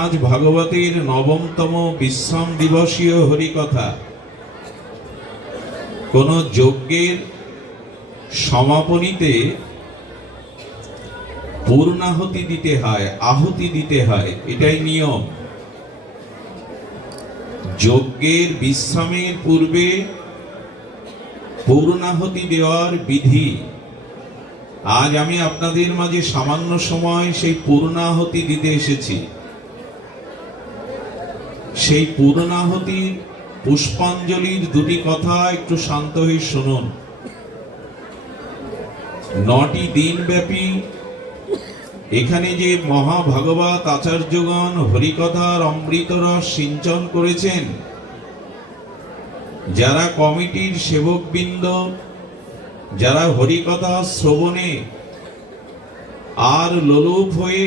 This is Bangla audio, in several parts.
আজ ভাগবতের নবমতম বিশ্রাম দিবসীয় হরিকথা। কোন যজ্ঞের সমাপনীতে পূর্ণাহুতি দিতে হয়, আহুতি দিতে হয়, এটাই নিয়ম। যজ্ঞের বিশ্রামের পূর্বে পূর্ণাহুতি দেওয়ার বিধি। আজ আমি আপনাদের মাঝে সামান্য সময় সেই পূর্ণাহুতি দিতে এসেছি। সেই পূর্ণাহুতির পুষ্পাঞ্জলির দুটি কথা একটু শান্ত হয়ে শুনুন। 9টি দিন ব্যাপী এখানে যে মহাভাগবত আচার্যগণ হরিকথার অমৃতরস সিঞ্চন করেছেন, যারা কমিটির সেবকবৃন্দ, যারা হরিকথা শ্রবণে আর লোলুপ হয়ে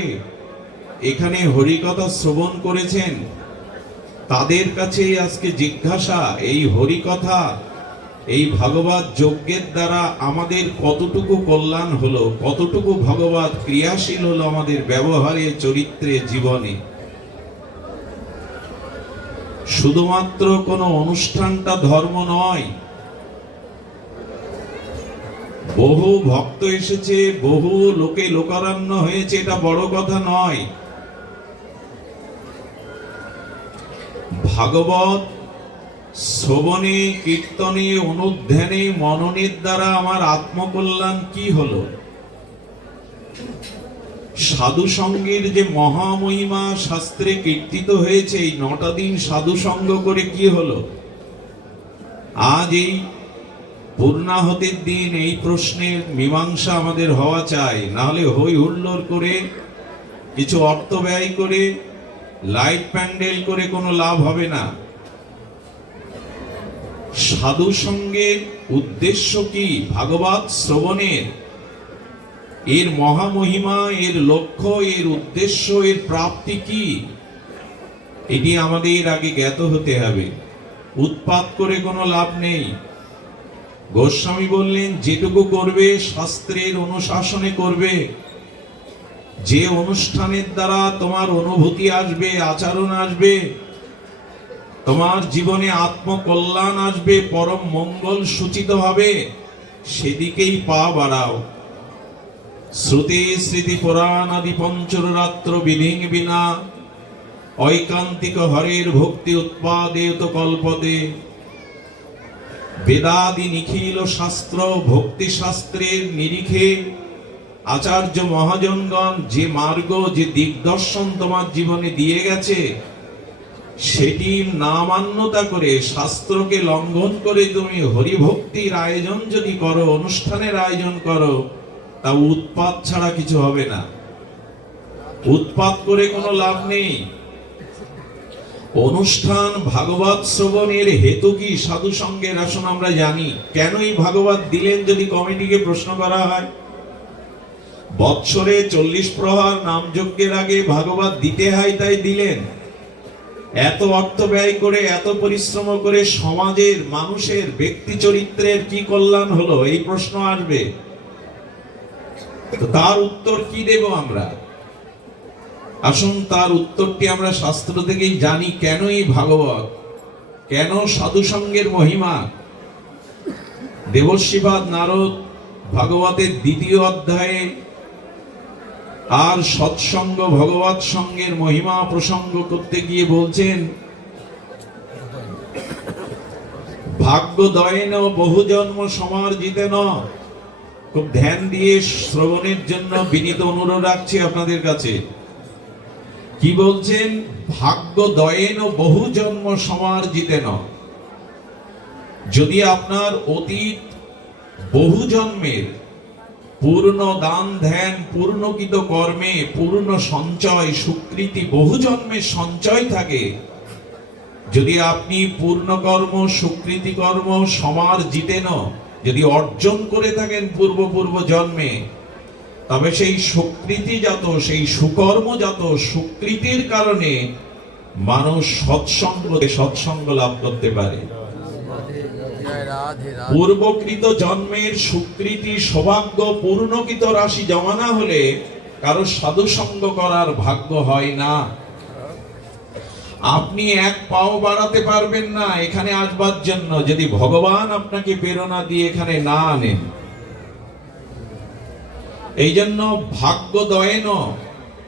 এখানে হরিকথা শ্রবণ করেছেন, তাদের কাছে আজকে জিজ্ঞাসা, এই হরিকথা, এই ভাগবত যজ্ঞের দ্বারা আমাদের কতটুকু কল্যাণ হলো, কতটুকু ভগবত ক্রিয়াশীল হলো আমাদের ব্যবহারে, চরিত্রে, জীবনে। শুধুমাত্র কোনো অনুষ্ঠানটা ধর্ম নয়। বহু ভক্ত এসেছে, বহু লোকে লোকারণ্য হয়েছে, এটা বড় কথা নয়। ভাগবত শ্রবণে, কীর্তনে, অনুধ্যানে, মননের দ্বারা আমার আত্মকল্যাণ কি হলো? সাধু সঙ্গের যে মহামহিমা শাস্ত্রে কীর্তিত হয়েছে, এই 9টা দিন সাধু সঙ্গ করে কি হলো? আজ এই পূর্ণাহুতির দিন এই প্রশ্নের মীমাংসা আমাদের হওয়া চাই। না হলে হই হুল্লোড় করে, কিছু অর্থ ব্যয় করে, লাইট প্যান্ডেল করে কোনো লাভ হবে না। সাধু সঙ্গের উদ্দেশ্য কি? ভাগবত শ্রবণের এর মহামহিমা, এর লক্ষ্য, এর উদ্দেশ্য, এর প্রাপ্তি কি, এটি আমাদের আগে জ্ঞাত হতে হবে। উৎপাত করে কোনো লাভ নেই। গোস্বামী বললেন, যেটুকু করবে শাস্ত্রের অনুশাসনে করবে। যে অনুষ্ঠানের দ্বারা তোমার অনুভূতি আসবে, আচরণ আসবে, তোমার জীবনে আত্মকল্যাণ আসবে, পরম মঙ্গল সূচিত হবে, সেদিকেই পা বাড়াও। শ্রুতি স্মৃতি পুরাণ আদি পঞ্চরাত্র বিধিং বিনা ঐকান্তিক হরের ভক্তি উৎপাদেত কল্পতে। বেদাদি নিখিল শাস্ত্র, ভক্তি শাস্ত্রের নিরিখে আচার্য মহাজনগণ যে মার্গ, যে দিগদর্শন তোমার জীবনে দিয়ে গেছে, সেটি না মান্যতা করে, শাস্ত্রকে লঙ্ঘন করে তুমি হরিভক্তির আয়োজন যদি করো, অনুষ্ঠানের আয়োজন করো, তা উৎপাত ছাড়া কিছু হবে না। উৎপাত করে কোনো লাভ নেই। অনুষ্ঠান ভাগবত শ্রবণের হেতু কি? সাধু সঙ্গের আসন আমরা জানি। কেনই ভাগবত দিলেন যদি কমিটিকে প্রশ্ন করা হয়? বৎসরে 40 প্রহার নামযজ্ঞের আগে ভাগবত দিতে হয়, তাই দিলেন। এত অর্থ ব্যয় করে, এত পরিশ্রম করে সমাজের, মানুষের ব্যক্তি চরিত্রের কি কল্যাণ হলো, এই প্রশ্ন আসবে। তো তার উত্তর কি দেব আমরা? আসুন তার উত্তরটি আমরা শাস্ত্র থেকেই জানি। কেন এই ভাগবত, কেন সাধু সঙ্গের মহিমা? দেবশ্রীপাদ নারদ ভাগবতের 2য় অধ্যায়ে আর সৎসঙ্গ, ভগবত সঙ্গের মহিমা প্রসঙ্গ করতে গিয়ে বলছেন, ভাগ্য দয়েন বহু জন্ম সমার্জিতেন। খুব ধ্যান দিয়ে শ্রবণের জন্য বিনীত অনুরোধ রাখছি আপনাদের কাছে। কি বলছেন? ভাগ্য দয়েন বহু জন্ম সমার্জিতেন। যদি আপনার অতীত বহু জন্মের পূর্ণ দান ধ্যান, পূর্ণকৃত কর্মে, পূর্ণ সঞ্চয়, সুকৃতি, বহু জন্মের সঞ্চয় থাকে, যদি আপনি পূর্ণ কর্ম, সুকৃতি কর্ম সমার্জিতেন, যদি অর্জন করে থাকেন পূর্ব জন্মে, তবে সেই সুকৃতিজাত, সেই সুকর্মজাত সুকৃতির কারণে মানুষ সৎসঙ্গ লাভ করতে পারে। পূর্বকৃত জন্মের সুকৃতি, সৌভাগ্য, পূর্ণকৃত রাশি জমা না হলে কারো সাধু সঙ্গ করার ভাগ্য হয় না। আপনি এক পাও বাড়াতে পারবেন না এখানে আসবার জন্য, যদি ভগবান আপনাকে প্রেরণা দিয়ে এখানে না আনেন। এই জন্য ভাগ্যদয়েন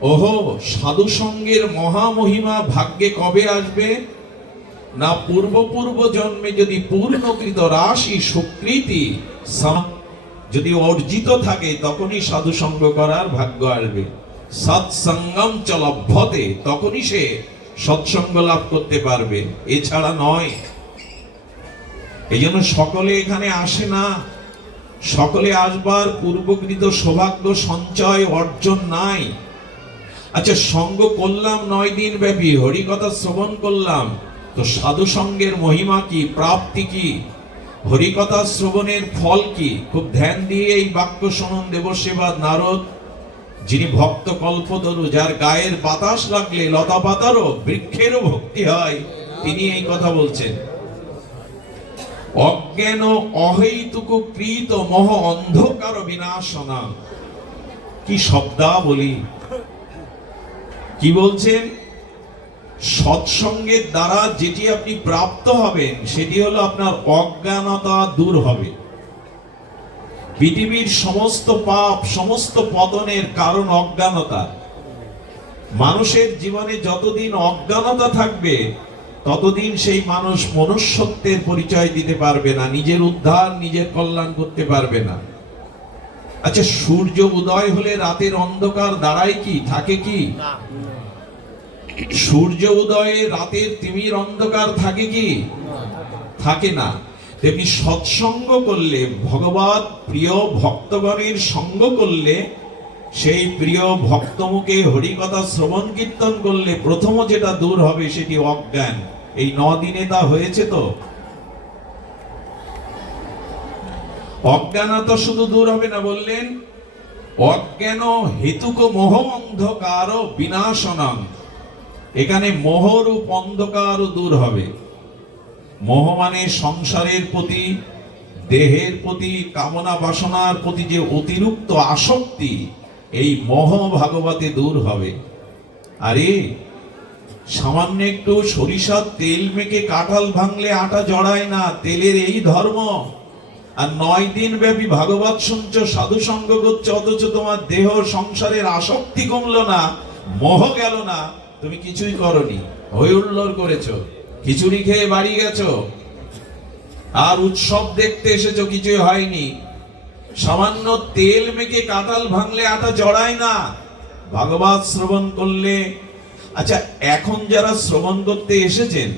ওহো, সাধু সঙ্গের মহামহিমা ভাগ্যে কবে আসবে না, পূর্ব জন্মে যদি পূর্ণকৃত রাশি সুকৃতি যদি অর্জিত থাকে তখনই সাধু সঙ্গ করার ভাগ্য আসবে। সৎসঙ্গম চ লভ্যতে, তখনই সে সৎসঙ্গ লাভ করতে পারবে, এছাড়া নয়। এই জন্য সকলে এখানে আসে না, সকলে আসবার পূর্বকৃত সৌভাগ্য সঞ্চয় অর্জন নাই। আচ্ছা, সঙ্গ করলাম 9 দিন ব্যাপী, হরিকথা শ্রবণ করলাম, তো সাধু সঙ্গের মহিমা কি, প্রাপ্তি কি, হরিকথা শ্রবণের ফল কি? খুব ধ্যান দিয়ে এই বাক্য শুনুন দেবসেবা নারদ, যিনি ভক্ত কল্পতরু, যার গায়ের বাতাস লাগলে লতা পাতারও বৃক্ষেরও ভক্তি হয়, তিনি এই কথা বলছেন। অজ্ঞান অহৈতুক কৃত মহ অন্ধকার বিনাশনা। কি শব্দাবলী! কি বলছেন? সৎসঙ্গের দ্বারা যেটি আপনি প্রাপ্ত হবেন সেটি হলো আপনার অজ্ঞানতা দূর হবে। পৃথিবীর সমস্ত পাপ, সমস্ত পতনের কারণ অজ্ঞানতা। মানুষের জীবনে যতদিন অজ্ঞানতা থাকবে ততদিন সেই মানুষ মনুষ্যত্বের পরিচয় দিতে পারবে না, নিজের উদ্ধার, নিজের কল্যাণ করতে পারবে না। আচ্ছা, সূর্য উদয় হলে রাতের অন্ধকার দাঁড়ায় কি, থাকে কি? সূর্য উদয়ে রাতের তিমির অন্ধকার থাকে কি? থাকে না। তেমনি সৎসঙ্গ করলে, ভগবত প্রিয় ভক্তগণের সঙ্গ করলে, সেই প্রিয় ভক্তমুখে হরিকথা শ্রবণ কীর্তন করলে প্রথম যেটা দূর হবে সেটি অজ্ঞান। এই 9 দিনে তা হয়েছে। তো অজ্ঞানতা শুধু দূর হবে না, বললেন অজ্ঞান হেতুক মোহ অন্ধকার বিনাশনং। এখানে মোহরূপ অন্ধকারও দূর হবে। মোহ মানে সংসারের প্রতি, দেহের প্রতি, কামনা বাসনার প্রতি যে অতিরিক্ত আসক্তি, এই মোহ ভাগবতে দূর হবে। আরে সামান্য একটু সরিষার তেল মেখে কাঁঠাল ভাঙলে আটা জড়ায় না, তেলের এই ধর্ম। আর 9 দিন ব্যাপী ভাগবত শুনছো, সাধু সঙ্গ করছো, অথচ তোমার দেহ সংসারের আসক্তি কমলো না, মোহ গেল না, তুমি কিছুই করনি, হই হুল্লোড় করেছো, খিচুড়ি খেয়ে বাড়ি গেছো, আর উৎসব দেখতে এসেছো, কিছুই হয়নি। সামান্য তেল মেখে কাঁঠাল ভাঙলে আটা জড়ায় না, ভাগবত শ্রবণ করলে। আচ্ছা, এখন যারা শ্রবণ করতে এসেছেন,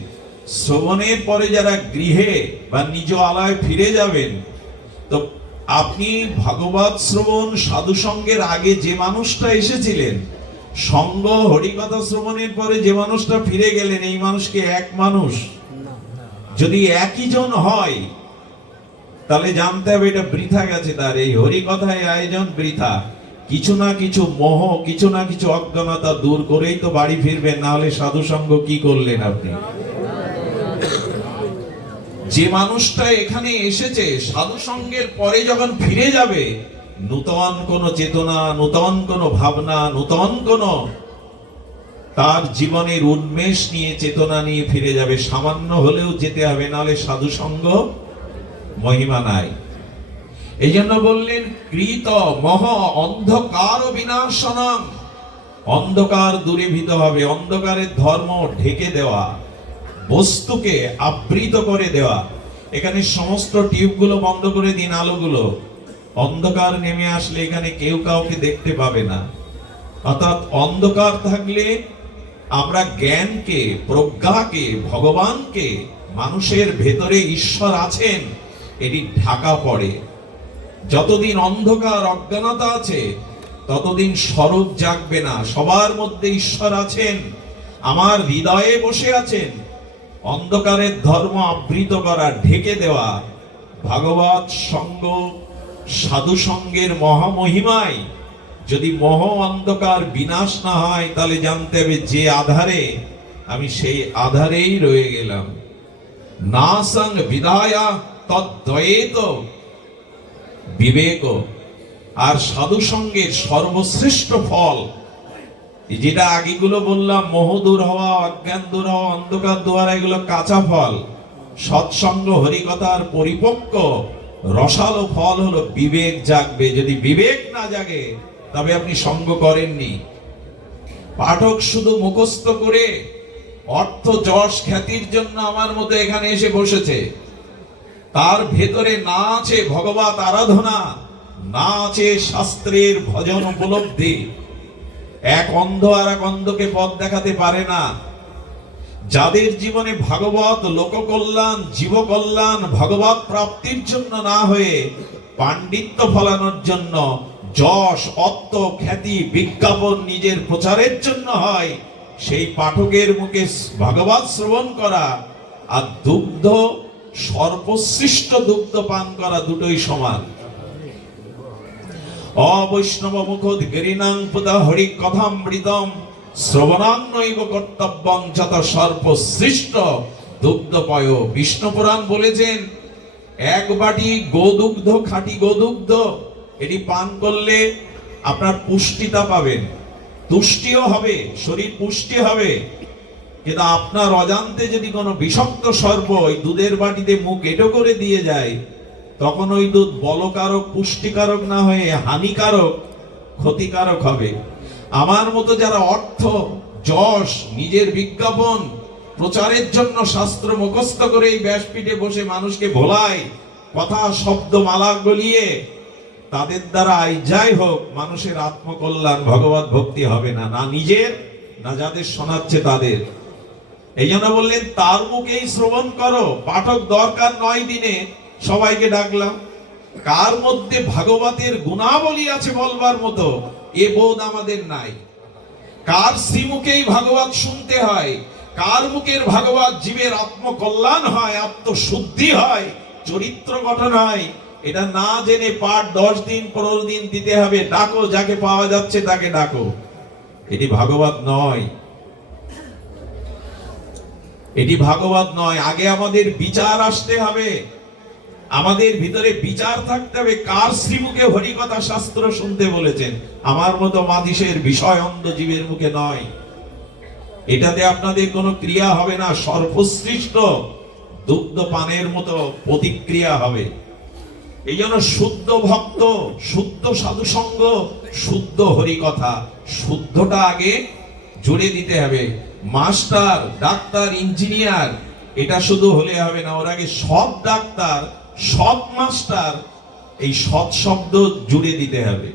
শ্রবণের পরে যারা গৃহে বা নিজ আলয়ে ফিরে যাবেন, তো আপনি ভাগবত শ্রবণ সাধু সঙ্গের আগে যে মানুষটা এসেছিলেন, সঙ্গ হরিকথা শ্রবণের পরে যে মানুষটা ফিরে গেলেন, এই মানুষকে এক মানুষ? যদি একই জন হয় তাহলে জানতে হবে এটা বৃথা গেছে, তার এই হরিকথায় আয়োজন বৃথা। কিছু না কিছু মোহ, কিছু না কিছু অজ্ঞানতা দূর করেই তো বাড়ি ফিরবেন, না হলে সাধু সঙ্গ কি করলেন আপনি? যে মানুষটা এখানে এসেছে সাধু সঙ্গের পরে যখন ফিরে যাবে, নূতন কোন চেতনা, নূতন কোন ভাবনা, নূতন কোন তার জীবনের উন্মেষ নিয়ে, চেতনা নিয়ে ফিরে যাবে। সামান্য হলেও যেতে হবে, নাহলে সাধু সঙ্গ মহিমা নাই। এই জন্য বললেন কৃত মহ অন্ধকার বিনাশনং। অন্ধকার দূরীভূত হবে। অন্ধকারের ধর্ম ঢেকে দেওয়া, বস্তুকে আবৃত করে দেওয়া। এখানে সমস্ত টিউবগুলো বন্ধ করে দিন, আলোগুলো। অন্ধকার নেমে আসলে এখানে কেউ কাউকে দেখতে পাবে না। অর্থাৎ অন্ধকার থাকলে আমরা জ্ঞানকে, প্রজ্ঞাকে, ভগবানকে, মানুষের ভেতরে ঈশ্বর আছেন, এটি ঢাকা পড়ে। যতদিন অন্ধকার, অজ্ঞানতা আছে, ততদিন স্বরূপ জাগবে না। সবার মধ্যে ঈশ্বর আছেন, আমার হৃদয়ে বসে আছেন। অন্ধকারের ধর্ম আবৃত করা, ঢেকে দেওয়া। ভাগবত সঙ্গ, সাধু সঙ্গের মহামহিমায় যদি মোহ অন্ধকার বিনাশ না হয়, তাহলে জানতে হবে যে আধারে, আমি সেই আধারেই রয়ে গেলাম। না সং বিধায়া তদ্বয়েত বিবেক। আর সাধু সঙ্গের সর্বশ্রেষ্ঠ ফল যেটা আগেগুলো বললাম, মোহ দূর হওয়া, অজ্ঞান দূর হওয়া, অন্ধকার দূর হওয়া, এগুলো কাঁচা ফল। সৎসঙ্গ হরিকথার পরিপক্ক রসালো ফল হলো বিবেক জাগবে। যদি বিবেক না জাগে তবে আপনি সঙ্গ করেননি। পাঠক শুধু মুখস্থ করে অর্থ যশ খ্যাতির জন্য আমার মতো এখানে এসে বসেছে, তার ভেতরে না আছে ভগবত আরাধনা, না আছে শাস্ত্রের ভজন উপলব্ধি। এক অন্ধ আর এক অন্ধকে পথ দেখাতে পারে না। যাদের জীবনে ভাগবত লোককল্যাণ, জীবকল্যাণ, ভগবত প্রাপ্তির জন্য না হয়ে পাণ্ডিত্য ফলানোর জন্য, যশ অর্থ খ্যাতি বিজ্ঞাপন নিজের প্রচারের জন্য হয়, সেই পাঠকের মুখে ভাগবত শ্রবণ করা আর দুগ্ধ, সর্বশ্রেষ্ঠ দুগ্ধ পান করা দুটোই সমান। অবৈষ্ণব মুখোদ গিরিনাং পুদা হরি কথামৃতম শ্রবণান্নৈব কর্তব্যং যত সর্বশ্রেষ্ঠ দুগ্ধপয়। বিষ্ণু পুরাণ বলেছেন, এক বাটি গোদুগ্ধ, খাঁটি গোদুগ্ধ, এটি পান করলে আপনার পুষ্টিতা পাবেন, তুষ্টিও হবে, শরীর পুষ্টি হবে। কিন্তু আপনার অজান্তে যদি কোনো বিষাক্ত সর্প ওই দুধের বাটিতে মুখ এঁটো করে দিয়ে যায়, তখন ওই দুধ বলকারক, পুষ্টিকারক না হয়ে হানিকারক, ক্ষতিকারক হবে। আমার মতো যারা অর্থ, যশ, নিজের বিজ্ঞাপন প্রচারের জন্য শাস্ত্র মুখস্থ করে এই ব্যাসপীঠে বসে মানুষকে ভোলায়, কথা শব্দ মালা গলিয়ে, তাদের দ্বারা যাই হোক মানুষের আত্মকল্যাণ, ভগবত ভক্তি হবে না, না নিজের না যাদের শোনাচ্ছে তাদের। এই জন্য বললেন তার মুখেই শ্রবণ করো। পাঠক দরকার নয় দিনে সবাইকে ডাকলাম। কার মধ্যে ভাগবতের গুণাবলী আছে বলবার মতো এ বোধ আমাদের নাই। কার শ্রীমুখেই ভাগবত শুনতে হয়, কার মুখের ভাগবত জীবের আত্মকল্যাণ হয়, আত্মশুদ্ধি হয়, চরিত্র গঠন হয়, এটা না জেনে পাঠ 10 দিন 15 দিন দিতে হবে। ডাকো, যাকে পাওয়া যাচ্ছে তাকে ডাকো। এটি ভাগবত নয়, এটি ভাগবত নয়। আগে আমাদের বিচার আসতে হবে, আমাদের ভিতরে বিচার থাকতে হবে। কার শ্রীমুখে হরিকথা শাস্ত্র শুনতে বলেছেন? আমার মতো মাদিসের বিষয় অন্ধ জীবের মুখে নয়। এটাতে আপনাদের কোনো ক্রিয়া হবে না, সর্বশ্রেষ্ঠ দুগ্ধ পানের মতো প্রতিক্রিয়া হবে। এই জন্য শুদ্ধ ভক্ত, শুদ্ধ সাধু সঙ্গ, শুদ্ধ হরিকথা, শুদ্ধটা আগে জুড়ে দিতে হবে। মাস্টার, ডাক্তার, ইঞ্জিনিয়ার এটা শুধু হলে হবে না, ওর আগে সৎ ডাক্তার, সৎ মাস্টার, এই সৎ শব্দ জুড়ে দিতে হবে।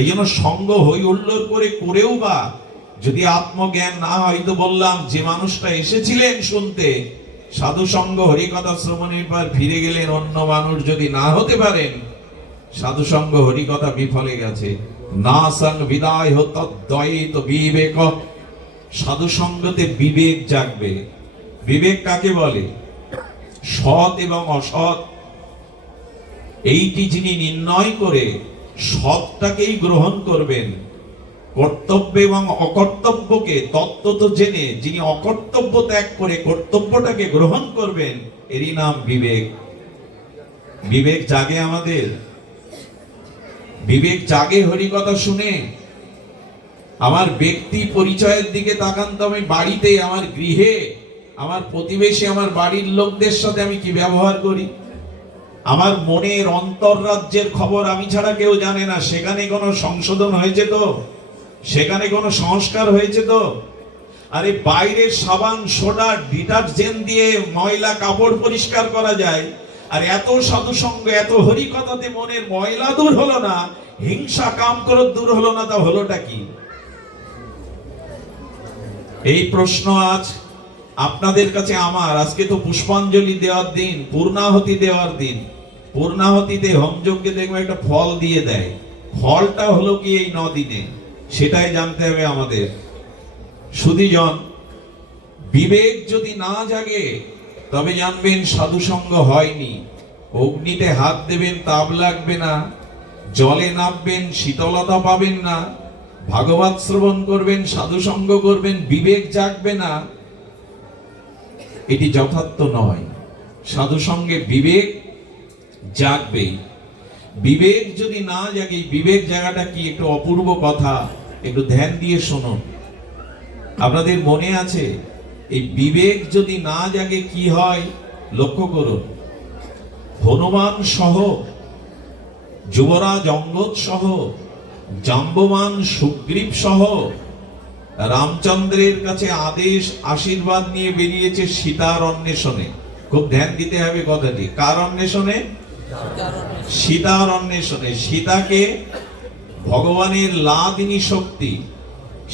এই জন্য সঙ্গ হই হুল্লোড় করে করেও বা যদি আত্মজ্ঞান না হয়, তো বললাম যে মানুষটা এসেছিলেন শুনতে, সাধু সঙ্গ হরিকথা শ্রবণের পর ফিরে গেলেন, অন্য মানুষ যদি না হতে পারেন, সাধু সঙ্গ হরিকথা বিফলে গেছে। না সং বিদায় তদ্বৈত বিবেক। সাধু সঙ্গতে বিবেক জাগবে। বিবেক কাকে বলে? সৎ এবং অসৎ এইটি যিনি নির্ণয় করে সৎটাকেই গ্রহণ করবেন, কর্তব্য এবং অকর্তব্যকে তত্ত্বত জেনে যিনি অকর্তব্য ত্যাগ করে কর্তব্যটাকে গ্রহণ করবেন, এরই নাম বিবেক। বিবেক জাগে আমাদের, বিবেক জাগে হরিকথা শুনে। আমার ব্যক্তি পরিচয়ের দিকে তাকান তো, আমি বাড়িতে, আমার গৃহে, আমার প্রতিবেশী, আমার বাড়ির লোকদের সাথে আমি কি ব্যবহার করি, আমার মনের অন্তর্রাজ্যের খবর আমি ছাড়া কেউ জানে না। সেখানে কোনো সংশোধন হয়েছে তো? সেখানে কোনো সংস্কার হয়েছে তো? আরে বাইরের সাবান, সোডা, ডিটারজেন্ট দিয়ে ময়লা কাপড় পরিষ্কার করা যায়, আর এত সাধু সঙ্গ, এত হরিকথাতে মনের ময়লা দূর হলো না, হিংসা কাম ক্রোধ দূর হলো না, তা হলোটা কি? এই প্রশ্ন আজ আপনাদের কাছে আমার। আজকে তো পুষ্পাঞ্জলি দেওয়ার দিন, পূর্ণাহুতি দেওয়ার দিন। পূর্ণাহুতিতে হোমযজ্ঞে দেখবে একটা ফল দিয়ে দেয়, ফলটা হলো কি এই 9 দিনে, সেটাই জানতে হবে আমাদের। সুধীজন, বিবেক যদি না জাগে তবে জানবেন সাধু সঙ্গ হয়নি। অগ্নিতে হাত দেবেন, তাপ লাগবে না, জলে নামবেন, শীতলতা পাবেন না, ভাগবত শ্রবণ করবেন, সাধু সঙ্গ করবেন, বিবেক জাগবে না, এটি যথার্থ নয়। সাধু সঙ্গে বিবেক জাগবেই। বিবেক যদি না জাগে, বিবেক জাগাটা কি একটু অপূর্ব কথা। একটু ধ্যান দিয়ে শুনুন। আপনাদের মনে আছে এই বিবেক যদি না জাগে কি হয় লক্ষ্য করুন। হনুমান সহ, যুবরাজ অঙ্গদ সহ, জাম্ববান সুগ্রীব সহ রামচন্দ্রের কাছে আদেশ আশীর্বাদ নিয়ে বেরিয়েছে সীতার অন্বেষণে। খুব ধ্যান দিতে হবে কথাটি। কার অন্বেষণে? সীতার অন্বেষণে। সীতাকে ভগবানের লাদিনী শক্তি,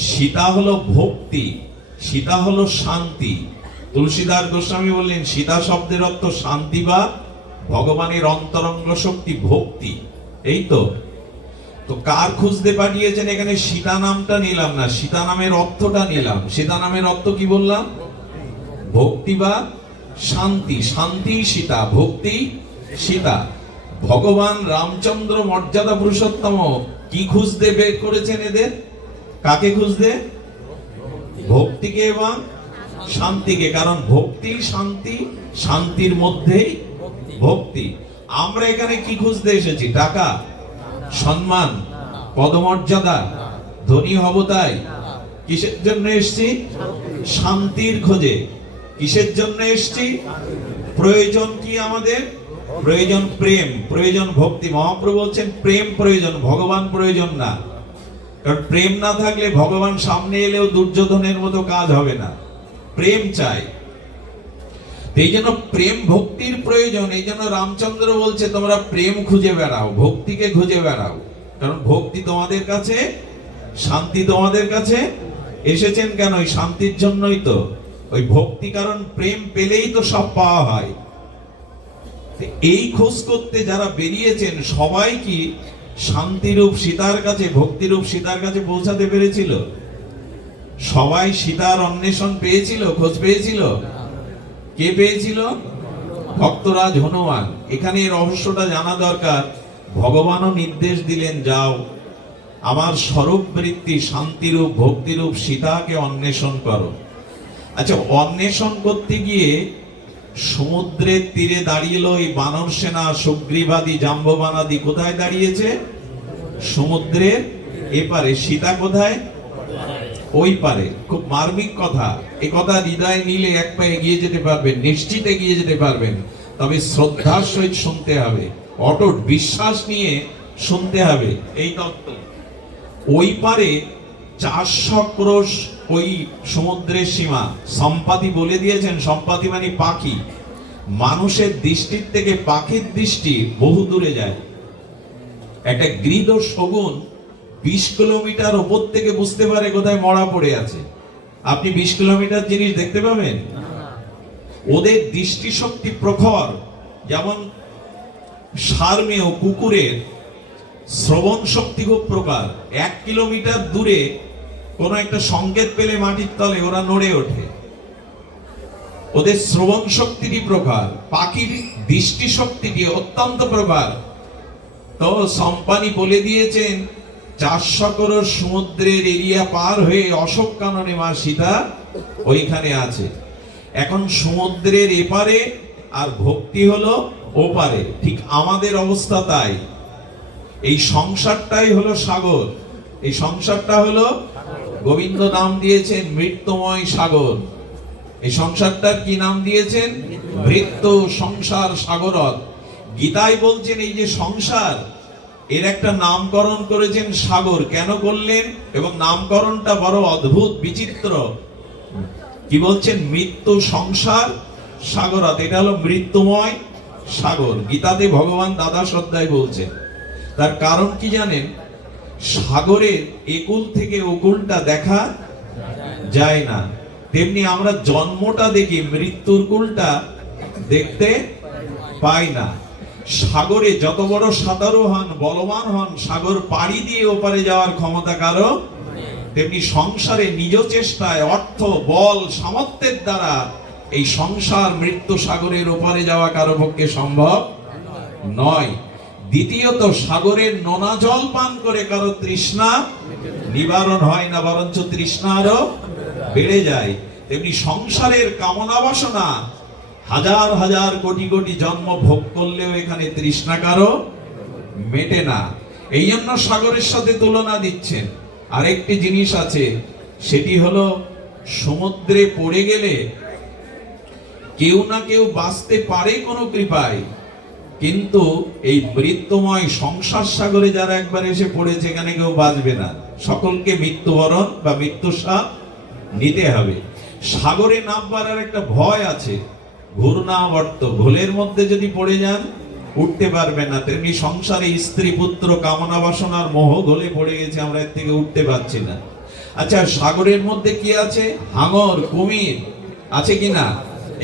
সীতা হলো ভক্তি, সীতা হলো শান্তি। তুলসীদাস গোস্বামী বললেন সীতা শব্দের অর্থ শান্তি বা ভগবানের অন্তরঙ্গ শক্তি ভক্তি। এই তো কার খুঁজতে পাঠিয়েছেন? এখানে সীতা নামটা নিলাম না, সীতা নামের অর্থটা নিলাম। সীতা নামের অর্থ কি বললাম? ভক্তি বা শান্তি। শান্তি সীতা, ভক্তি সীতা। ভগবান রামচন্দ্র মর্যাদা পুরুষোত্তম কি খুঁজতে বের করেছেন এদের? কাকে খুঁজতে? ভক্তিকে এবং শান্তিকে। কারণ ভক্তি শান্তি, শান্তির মধ্যেই ভক্তি। আমরা এখানে কি খুঁজতে এসেছি? টাকা, সম্মান, পদমর্যাদা, ধনী হব তাই? কিসের জন্য এসেছি? শান্তির খোঁজে। কিসের জন্য এসেছি? প্রয়োজন কি আমাদের? প্রয়োজন প্রেম, প্রয়োজন ভক্তি। মহাপ্রভু বলছেন প্রেম প্রয়োজন, ভগবান প্রয়োজন না। কারণ প্রেম না থাকলে ভগবান সামনে এলেও দুর্যোধনের মতো কাজ হবে না। প্রেম চাই। এই জন্য প্রেম ভক্তির প্রয়োজন। এই জন্য রামচন্দ্র বলছে তোমরা প্রেম খুঁজে বেড়াও, ভক্তিকে খুঁজে বেড়াও। কারণ ভক্তি তোমাদের কাছে, শান্তি তোমাদের কাছে এসেছেন কেন? ওই শান্তির জন্যই তো। ওই ভক্তি, কারণ প্রেম পেলেই তো সব পাওয়া হয়। এই খোঁজ করতে যারা বেরিয়েছেন সবাই কি শান্তিরূপ সীতার কাছে, ভক্তিরূপ সীতার কাছে পৌঁছাতে পেরেছিল? সবাই সীতার অন্বেষণ পেয়েছিল, খোঁজ পেয়েছিল? কে পেয়েছিল? ভক্তরাজ হনুমান। এখানে এই রহস্যটা জানা দরকার। ভগবানও নির্দেশ দিলেন যাও আমার স্বরূপ বৃত্তি শান্তিরূপ ভক্তিরূপ সীতাকে অন্বেষণ করো। আচ্ছা, অন্বেষণ করতে গিয়ে সমুদ্রের তীরে দাঁড়িয়েছিল এই বানর সেনা, সুগ্রীবাদী, জাম্ববানাদি। কোথায় দাঁড়িয়েছে? সমুদ্রের এপারে। সীতা কোথায়? ওই পারে। খুব মার্মিক কথা। এই কথা হৃদয়ে নিলে এক পা এগিয়ে যেতে পারবেন, নিশ্চিত এগিয়ে যেতে পারবেন। তবে শ্রদ্ধার সহিত শুনতে হবে, অটুট বিশ্বাস নিয়ে শুনতে হবে এই তত্ত্ব। ওই পারে 400 ক্রোশ ওই সমুদ্রের সীমা। সম্পাতি বলে দিয়েছেন, সম্পাতি মানে পাখি। মানুষের দৃষ্টির থেকে পাখির দৃষ্টি বহু দূরে যায়। একটা গৃহীত শগুন 20 কিলোমিটার উপর থেকে বুঝতে পারে কোথায় মরা পড়ে আছে। আপনি 20 কিলোমিটার জিনিস দেখতে পাবেন? ওদের দৃষ্টিশক্তি প্রখর। যেমন সারমেয় কুকুরের শ্রবণ শক্তি খুব প্রকার। 1 কিলোমিটার দূরে কোন একটা সংকেত পেলে মাটির তলে ওরা নড়ে ওঠে। ওদের শ্রবণ শক্তিটি প্রকার, পাখির দৃষ্টি শক্তিটি অত্যন্ত প্রকার। তো সম্পানি বলে দিয়েছেন 400 ক্রোশ সমুদ্রের এরিয়া পার হয়ে অশোক কাননে মা সীতা ওইখানে আছে। এখন সমুদ্রের এপারে আর ভক্তি হলো ওপারে। ঠিক আমাদের অবস্থা তাই। এই সংসারটাই হলো সাগর। এই সংসারটা হলো, গোবিন্দ নাম দিয়েছেন মৃত্যুময় সাগর। এই সংসারটার কি নাম দিয়েছেন? মৃত্যু সংসার সাগরত। গীতায় বলছেন এই যে সংসার, এর একটা নামকরণ করেছেন সাগর। কেন করলেন? এবং নামকরণটা বড় অদ্ভুত বিচিত্র। কি বলছেন? মৃত্যু সংসার সাগরত। এটা হলো মৃত্যুময় সাগর। গীতাতে ভগবান দ্বাদশ অধ্যায় বলছেন। তার কারণ কি জানেন? সাগরের একুল থেকে ওকুলটা দেখা যায় না। তেমনি আমরা জন্মটা দেখি, মৃত্যুর কুলটা দেখতে পাই না। সাগরে যত বড় সাঁতারু হন, বলবান হন, সাগর পাড়ি দিয়ে ওপারে যাওয়ার ক্ষমতা কারো। তেমনি সংসারে নিজ চেষ্টায়, অর্থ, বল, সামর্থ্যের দ্বারা এই সংসার মৃত্যু সাগরের ওপারে যাওয়া কারো পক্ষে সম্ভব নয়। দ্বিতীয়ত, সাগরের নোনা জল পান করে কারো তৃষ্ণা নিবারণ হয় না, বরঞ্চ তৃষ্ণা আরো বেড়ে যায়। তেমনি সংসারের কামনা বাসনা হাজার হাজার কোটি কোটি জন্ম ভোগ করলেও এখানে তৃষ্ণা কারো মেটে না। এই জন্য সাগরের সাথে তুলনা দিচ্ছেন। আরেকটি জিনিস আছে, সেটি হলো সমুদ্রে পড়ে গেলে কেউ না কেউ বাঁচতে পারে কোনো কৃপায়, কিন্তু এই মৃত্যুময় সংসার সাগরে যারা একবার এসে পড়েছে এখানে কেউ বাঁচবে না, সকলকে মৃত্যুবরণ বা মৃত্যুস্বাদ নিতে হবে। সাগরে নামবার আর একটা ভয় আছে, ঘূর্ণাবর্ত, ঘোলের মধ্যে যদি পড়ে যান উঠতে পারবে না, তেমনি সংসারে স্ত্রী পুত্র কামনা বাসনার মোহ গলে পড়ে গেছে, আমরা এর থেকে উঠতে পারছি না। আচ্ছা, সাগরের মধ্যে কি আছে? হাঙর, কুমির আছে কিনা?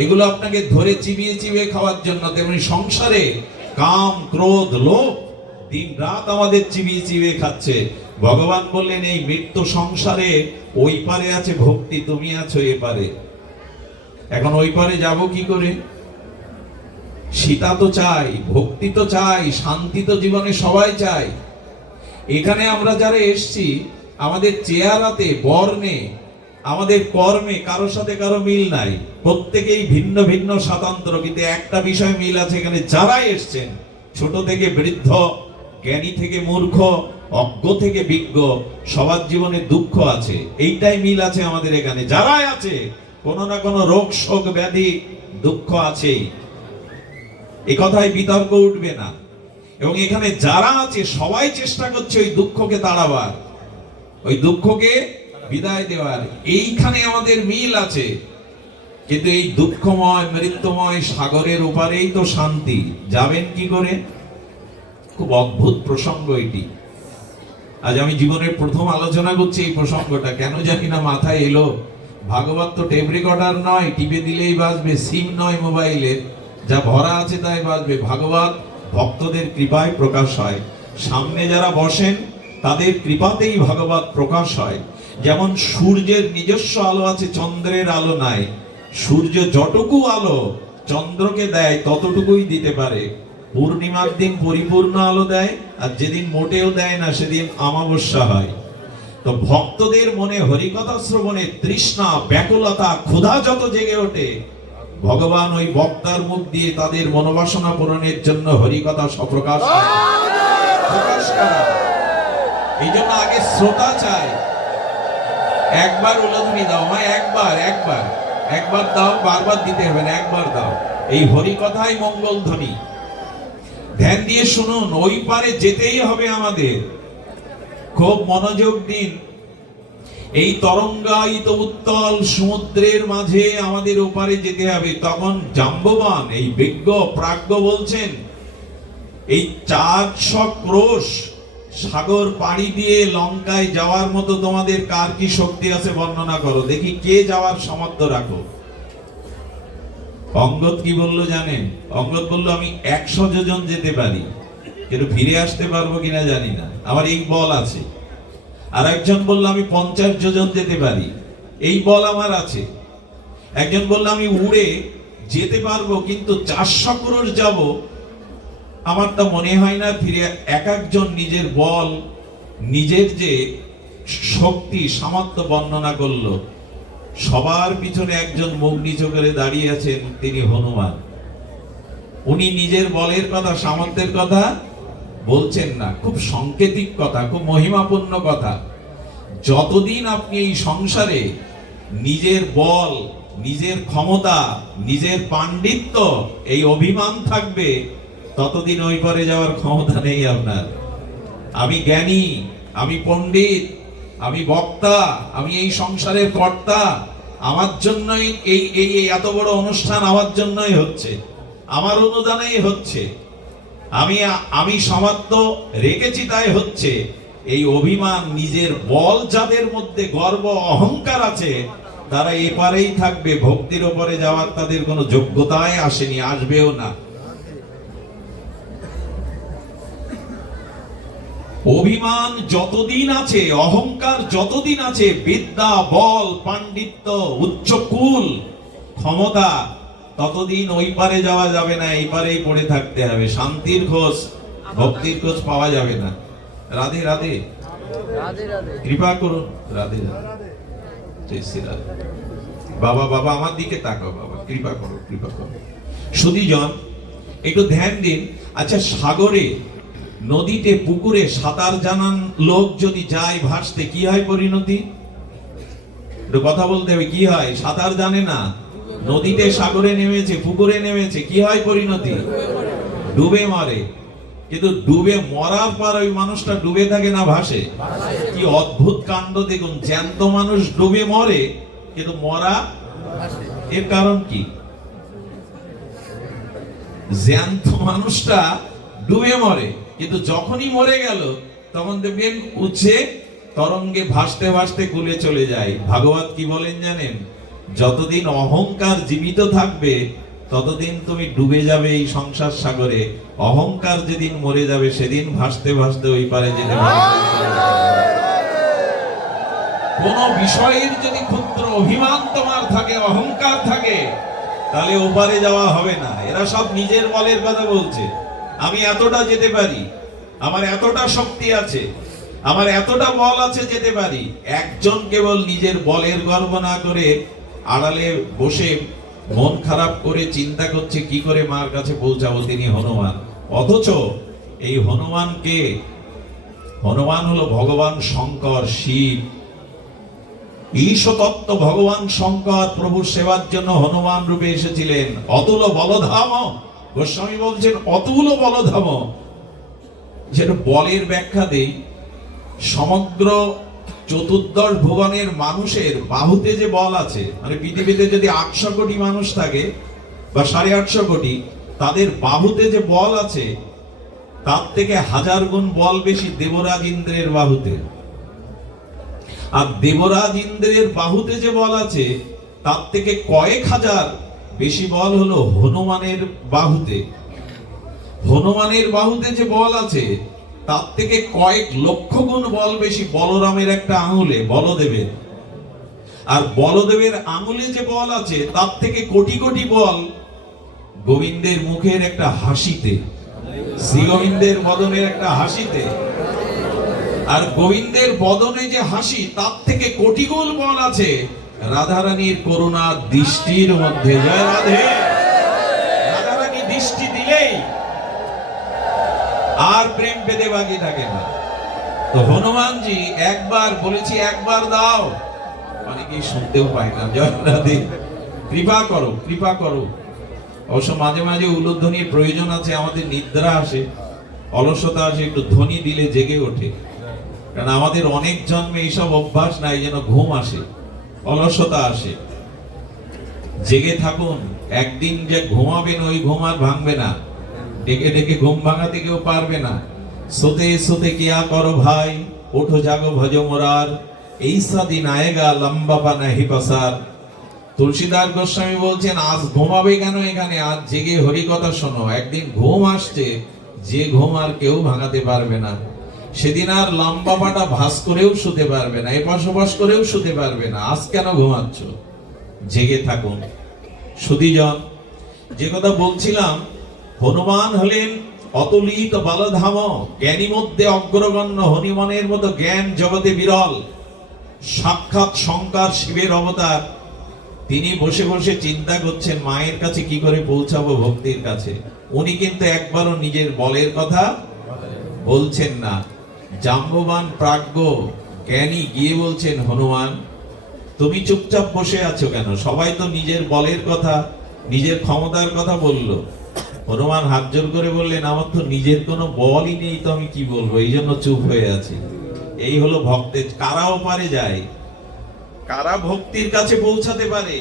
এগুলো আপনাকে ধরে চিবিয়ে চিবিয়ে খাওয়ার জন্য। তেমনি সংসারে কাম, ক্রোধ, লোভ দিন রাত আমাদের চিবিয়ে চিবিয়ে খাচ্ছে। ভগবান বললেন এই মৃত্যু সংসারে ওই পারে আছে ভক্তি, তুমি আছো এপারে। এখন ওই পারে যাব কি করে? সীতা তো চাই, ভক্তি তো চাই, শান্তি তো জীবনে সবাই চাই। এখানে আমরা যারা এসছি, আমাদের চেহারাতে, বর্ণে, আমাদের কর্মে কারোর সাথে কারো মিল নাই, প্রত্যেকেই ভিন্ন ভিন্ন স্বাতন্ত্র, কিন্তু একটা বিষয় মিল আছে, এখানে যারাই এসছেন ছোট থেকে বৃদ্ধ, জ্ঞানী থেকে মূর্খ, অজ্ঞ থেকে বিজ্ঞ, সবার জীবনে দুঃখ আছে। এইটাই মিল আছে আমাদের এখানে। যারাই আছে কোনো না কোনো রোগ শোক ব্যাধি দুঃখ আছেই, এ কথায় বিতর্ক উঠবে না। এবং এখানে যারা আছে সবাই চেষ্টা করছে ওই দুঃখকে তাড়াবার, ওই দুঃখকে বিদায় দেওয়ার। এইখানে আমাদের মিল আছে। কিন্তু এই দুঃখময় মৃত্যুময় সাগরের ওপারেই তো শান্তি, যাবেন কি করে? খুব অদ্ভুত প্রসঙ্গ এটি। আজ আমি জীবনের প্রথম আলোচনা করছি এই প্রসঙ্গটা, কেন জানি না মাথায় এলো। ভাগবত তো টেপ রেকর্ডার নয়, টিপে দিলেই বাজবে, সিম নয় মোবাইলের, যা ভরা আছে তাই বাজবে। ভাগবত ভক্তদের কৃপায় প্রকাশ হয়, সামনে যারা বসেন তাদের কৃপাতেই ভাগবত প্রকাশ হয়। যেমন সূর্যের নিজস্ব আলো আছে, চন্দ্রের আলো নাই। সূর্য যতটুকু আলো চন্দ্রকে দেয় ততটুকুই দিতে পারে। পূর্ণিমার দিন পরিপূর্ণ আলো দেয়, আর যেদিন মোটেও দেয় না সেদিন অমাবস্যা হয়। তো ভক্তদের মনে হরিকথা শ্রবণে তৃষ্ণা, ব্যাকুলতা, ক্ষুধা যত জেগে ওঠে, ভগবান ওই বক্তার মুখ দিয়ে তাদের মনোবাসনা পূরণের জন্য হরিকথা সপ্রকাশ প্রকাশ করা। এই জন্য আগে শ্রোতা চাই। একবার উলধ্বনি দাও, আমায় একবার একবার একবার দাও, বারবার দিতে হবে না, একবার দাও। এই হরিকথাই মঙ্গল ধ্বনি। ধ্যান দিয়ে শুনুন, ওই পারে যেতেই হবে আমাদের। খুব মনোযোগ দিন। এই তরঙ্গায়িত উত্তল সমুদ্রের মাঝে আমাদের ওপারে যেতে হবে। তখন জাম্ববান, এই বিজ্ঞ প্রাজ্ঞ বলছেন, এই 400 ক্রোশ সাগর পাড়ি দিয়ে লঙ্কায় যাওয়ার মতো তোমাদের কার কি শক্তি আছে বর্ণনা করো দেখি, কে যাওয়ার সামর্থ্য রাখো। অঙ্গদ কি বললো জানেন? অঙ্গদ বললো আমি 100 যোজন যেতে পারি, কিন্তু ফিরে আসতে পারবো কিনা জানি না, আমার এই বল আছে। আর একজন বললো আমি 50 যোজন যেতে পারি, এই বল আমার আছে। একজন বললো আমি উড়ে যেতে পারবো, কিন্তু 400 ক্রোশ যাব, আমার তো মনে হয় না ফিরে। এক একজন নিজের বল, নিজের যে শক্তি সামর্থ্য বর্ণনা করলো। সবার পিছনে একজন মুখ নিচু করে দাঁড়িয়ে আছেন, তিনি হনুমান। উনি নিজের বলের কথা, সামর্থ্যের কথা বলছেন না, খুব সাংকেতিক কথা, খুব মহিমাপূর্ণ কথা। যতদিন আপনি এই সংসারে নিজের বল, নিজের ক্ষমতা, নিজের পাণ্ডিত্য, এই অভিমান থাকবে, ততদিন ওই পারে যাওয়ার ক্ষমতা নেই আপনার। আমি জ্ঞানী, আমি পণ্ডিত, আমি বক্তা, আমি এই সংসারের কর্তা, আমার জন্যই এই এই এত বড় অনুষ্ঠান আমার জন্যই হচ্ছে, আমার অনুদানেই হচ্ছে, আমি সামর্থ্য রেখেছি তাই হচ্ছে। এই অভিমান, নিজের বল যাদের মধ্যে, গর্ব অহংকার আছে, তারা এপারেই থাকবে। ভক্তির ওপরে যাওয়ার তাদের কোনো যোগ্যতায় আসেনি, আসবেও না। অভিমান যতদিন আছে, অহংকার যতদিন আছে, বিদ্যা, বল, পাণ্ডিত্য, উচ্চকুল, ক্ষমতা, ততদিন ওই পারে যাওয়া যাবে না, এই পারেই পড়ে থাকতে হবে। শান্তির খোঁজ, ভক্তির খোঁজ পাওয়া যাবে না। রাধে রাধে, কৃপা করুন। রাধে রাধে, জয় শ্রী রাধে। বাবা বাবা আমার দিকে তাকাও, বাবা কৃপা করো, কৃপা করো। সুধীজন একটু ধ্যান দিন। আচ্ছা, সাগরে নদীতে পুকুরে সাঁতার জানান লোক যদি যায় ভাসতে, কি হয় পরিণতি? একটু কথা বলতে হবে, কি হয়? সাঁতার জানে না, নদীতে সাগরে নেমেছে, পুকুরে নেমেছে, কি হয় পরিণতি? ডুবে মরে। কিন্তু ডুবে মরার পর ওই মানুষটা ডুবে থাকে না ভাসে? কি অদ্ভুত কাণ্ড দেখুন, জ্যান্ত মানুষ ডুবে মরে কিন্তু মরা, এর কারণ কি? জ্যান্ত মানুষটা ডুবে মরে কিন্তু যখনই মরে গেল তখন দেখবেন উঠছে তরঙ্গে ভাসতে ভাসতে কুলে চলে যায়। ভাগবত কি বলেন জানেন? যতদিন অহংকার জীবিত থাকবে ততদিন তুমি ডুবে যাবে এই সংসার সাগরে, অহংকার যেদিন মরে যাবে সেদিন ভাসতে ভাসতে ওই পারে যেতে পারবে। কোন বিষয়ের যদি ক্ষুদ্র অভিমান তোমার থাকে, অহংকার থাকে, তাহলে ওপারে যাওয়া হবে না। এরা সব নিজের বলের কথা বলছে, আমি এতটা যেতে পারি, আমার এতটা শক্তি আছে, আমার এতটা বল আছে, যেতে পারি। একজন কেবল নিজের বলের গর্ব না করে আড়ালে বসে মন খারাপ করে চিন্তা করছে কি করে মার কাছে পৌঁছাবো, তিনি হনুমান। অথচ এই হনুমান কে? হনুমান হলো ভগবান শঙ্কর, শিব। ঈশ্বতত্ত্ব ভগবান শঙ্কর প্রভুর সেবার জন্য হনুমান রূপে এসেছিলেন। অতুল বলধাম, গোস্বামী বলছেন অতুল বলধাম। যেটা বলের ব্যাখ্যা দেই, সমগ্র চতুর্দশ ভুবনের মানুষের বাহুতে যে বল আছে, মানে পৃথিবীতে যদি 800 কোটি মানুষ থাকে বা 850 কোটি, তাদের বাহুতে যে বল আছে তার থেকে 1000 গুণ বল বেশি দেবরাজ ইন্দ্রের বাহুতে। আর দেবরাজ ইন্দ্রের বাহুতে যে বল আছে তার থেকে কয়েক হাজার বেশি বল হলো হনুমানের বাহুতে। হনুমানের বাহুতে যে বল আছে তার থেকে কয়েক লক্ষ গুণ বল বেশি বলরামের একটা আঙুলে, বলদেবের। আর বলদেবের আঙুলে যে বল আছে তার থেকে কোটি কোটি বল গোবিন্দের মুখের একটা হাসিতে, শ্রী গোবিন্দের বদনের একটা হাসিতে। আর গোবিন্দের বদনে যে হাসি তার থেকে কোটি গুণ বল আছে রাধারানীর করুণা দৃষ্টির মধ্যে। জয় রাধে। রাধারানী দৃষ্টি দিলেই আর প্রেম পেতে বাকি থাকে না। তো হনুমানজি একবার বলেছি, একবার দাও, অনেকেই শুনতেও পায় না। জয় রাধে। কৃপা করো, কৃপা করো। অবশ্য মাঝে মাঝে উলুধ্বনির প্রয়োজন আছে, আমাদের নিদ্রা আসে, অলসতা আসে, একটু ধ্বনি দিলে জেগে ওঠে। কারণ আমাদের অনেক জন্মে এইসব অভ্যাস নাই, যেন ঘুম আসে, অলসতা আসে। জেগে থাকুন, একদিন যে ঘুমাবেন ওই ঘুম আর ভাঙবে না। ডেকে ডেকে ঘুম ভাঙাতে কেউ পারবে না। সোতে সোতে কিয়া করো ভাই, ওঠো জাগো ভজ মোরার, এই সাদিন আয়েগা লম্বা পানা হি পাসার। তুলসীদাস গোস্বামী বলছেন আজ ঘুমাবে কেন এখানে, আজ জেগে হরি কথা শোনো। একদিন ঘুম আসছে, যে ঘুম আর কেউ ভাঙাতে পারবে না। সেদিন আর লম্বা পাটা ভাস করেও শুতে পারবে না, এপাশ ওপাশ করেও শুতে পারবে না। আজ কেন ঘুমাচ্ছ? জেগে থাকুন। সুধীজন, যে কথা বলছিলাম, হনুমান হলেন অতুলিত বলধাম, জ্ঞানী মধ্যে অগ্রগণ্য। হনুমানের মতো জ্ঞান জগতে বিরল। সাক্ষাৎ শঙ্কর শিবের অবতার। তিনি বসে বসে চিন্তা করছেন মায়ের কাছে কি করে পৌঁছাবো ভক্তির কাছে। উনি কিন্তু একবারও নিজের বলের কথা বলছেন না। জাম্ববান প্রাজ্ঞ জ্ঞানী গিয়ে বলছেন হনুমান, তুমি চুপচাপ বসে আছো কেন? সবাই তো নিজের বলের কথা, নিজের ক্ষমতার কথা বলল। হনুমান হাত জোর করে বললেন, আমার তো নিজের কোনো বলই নেই, তো আমি কি বলবো, এই জন্য চুপ হয়ে আছি। এই হলো ভক্তের। কারা ওপারে যায়, কারা ভক্তির কাছে পৌঁছাতে পারে,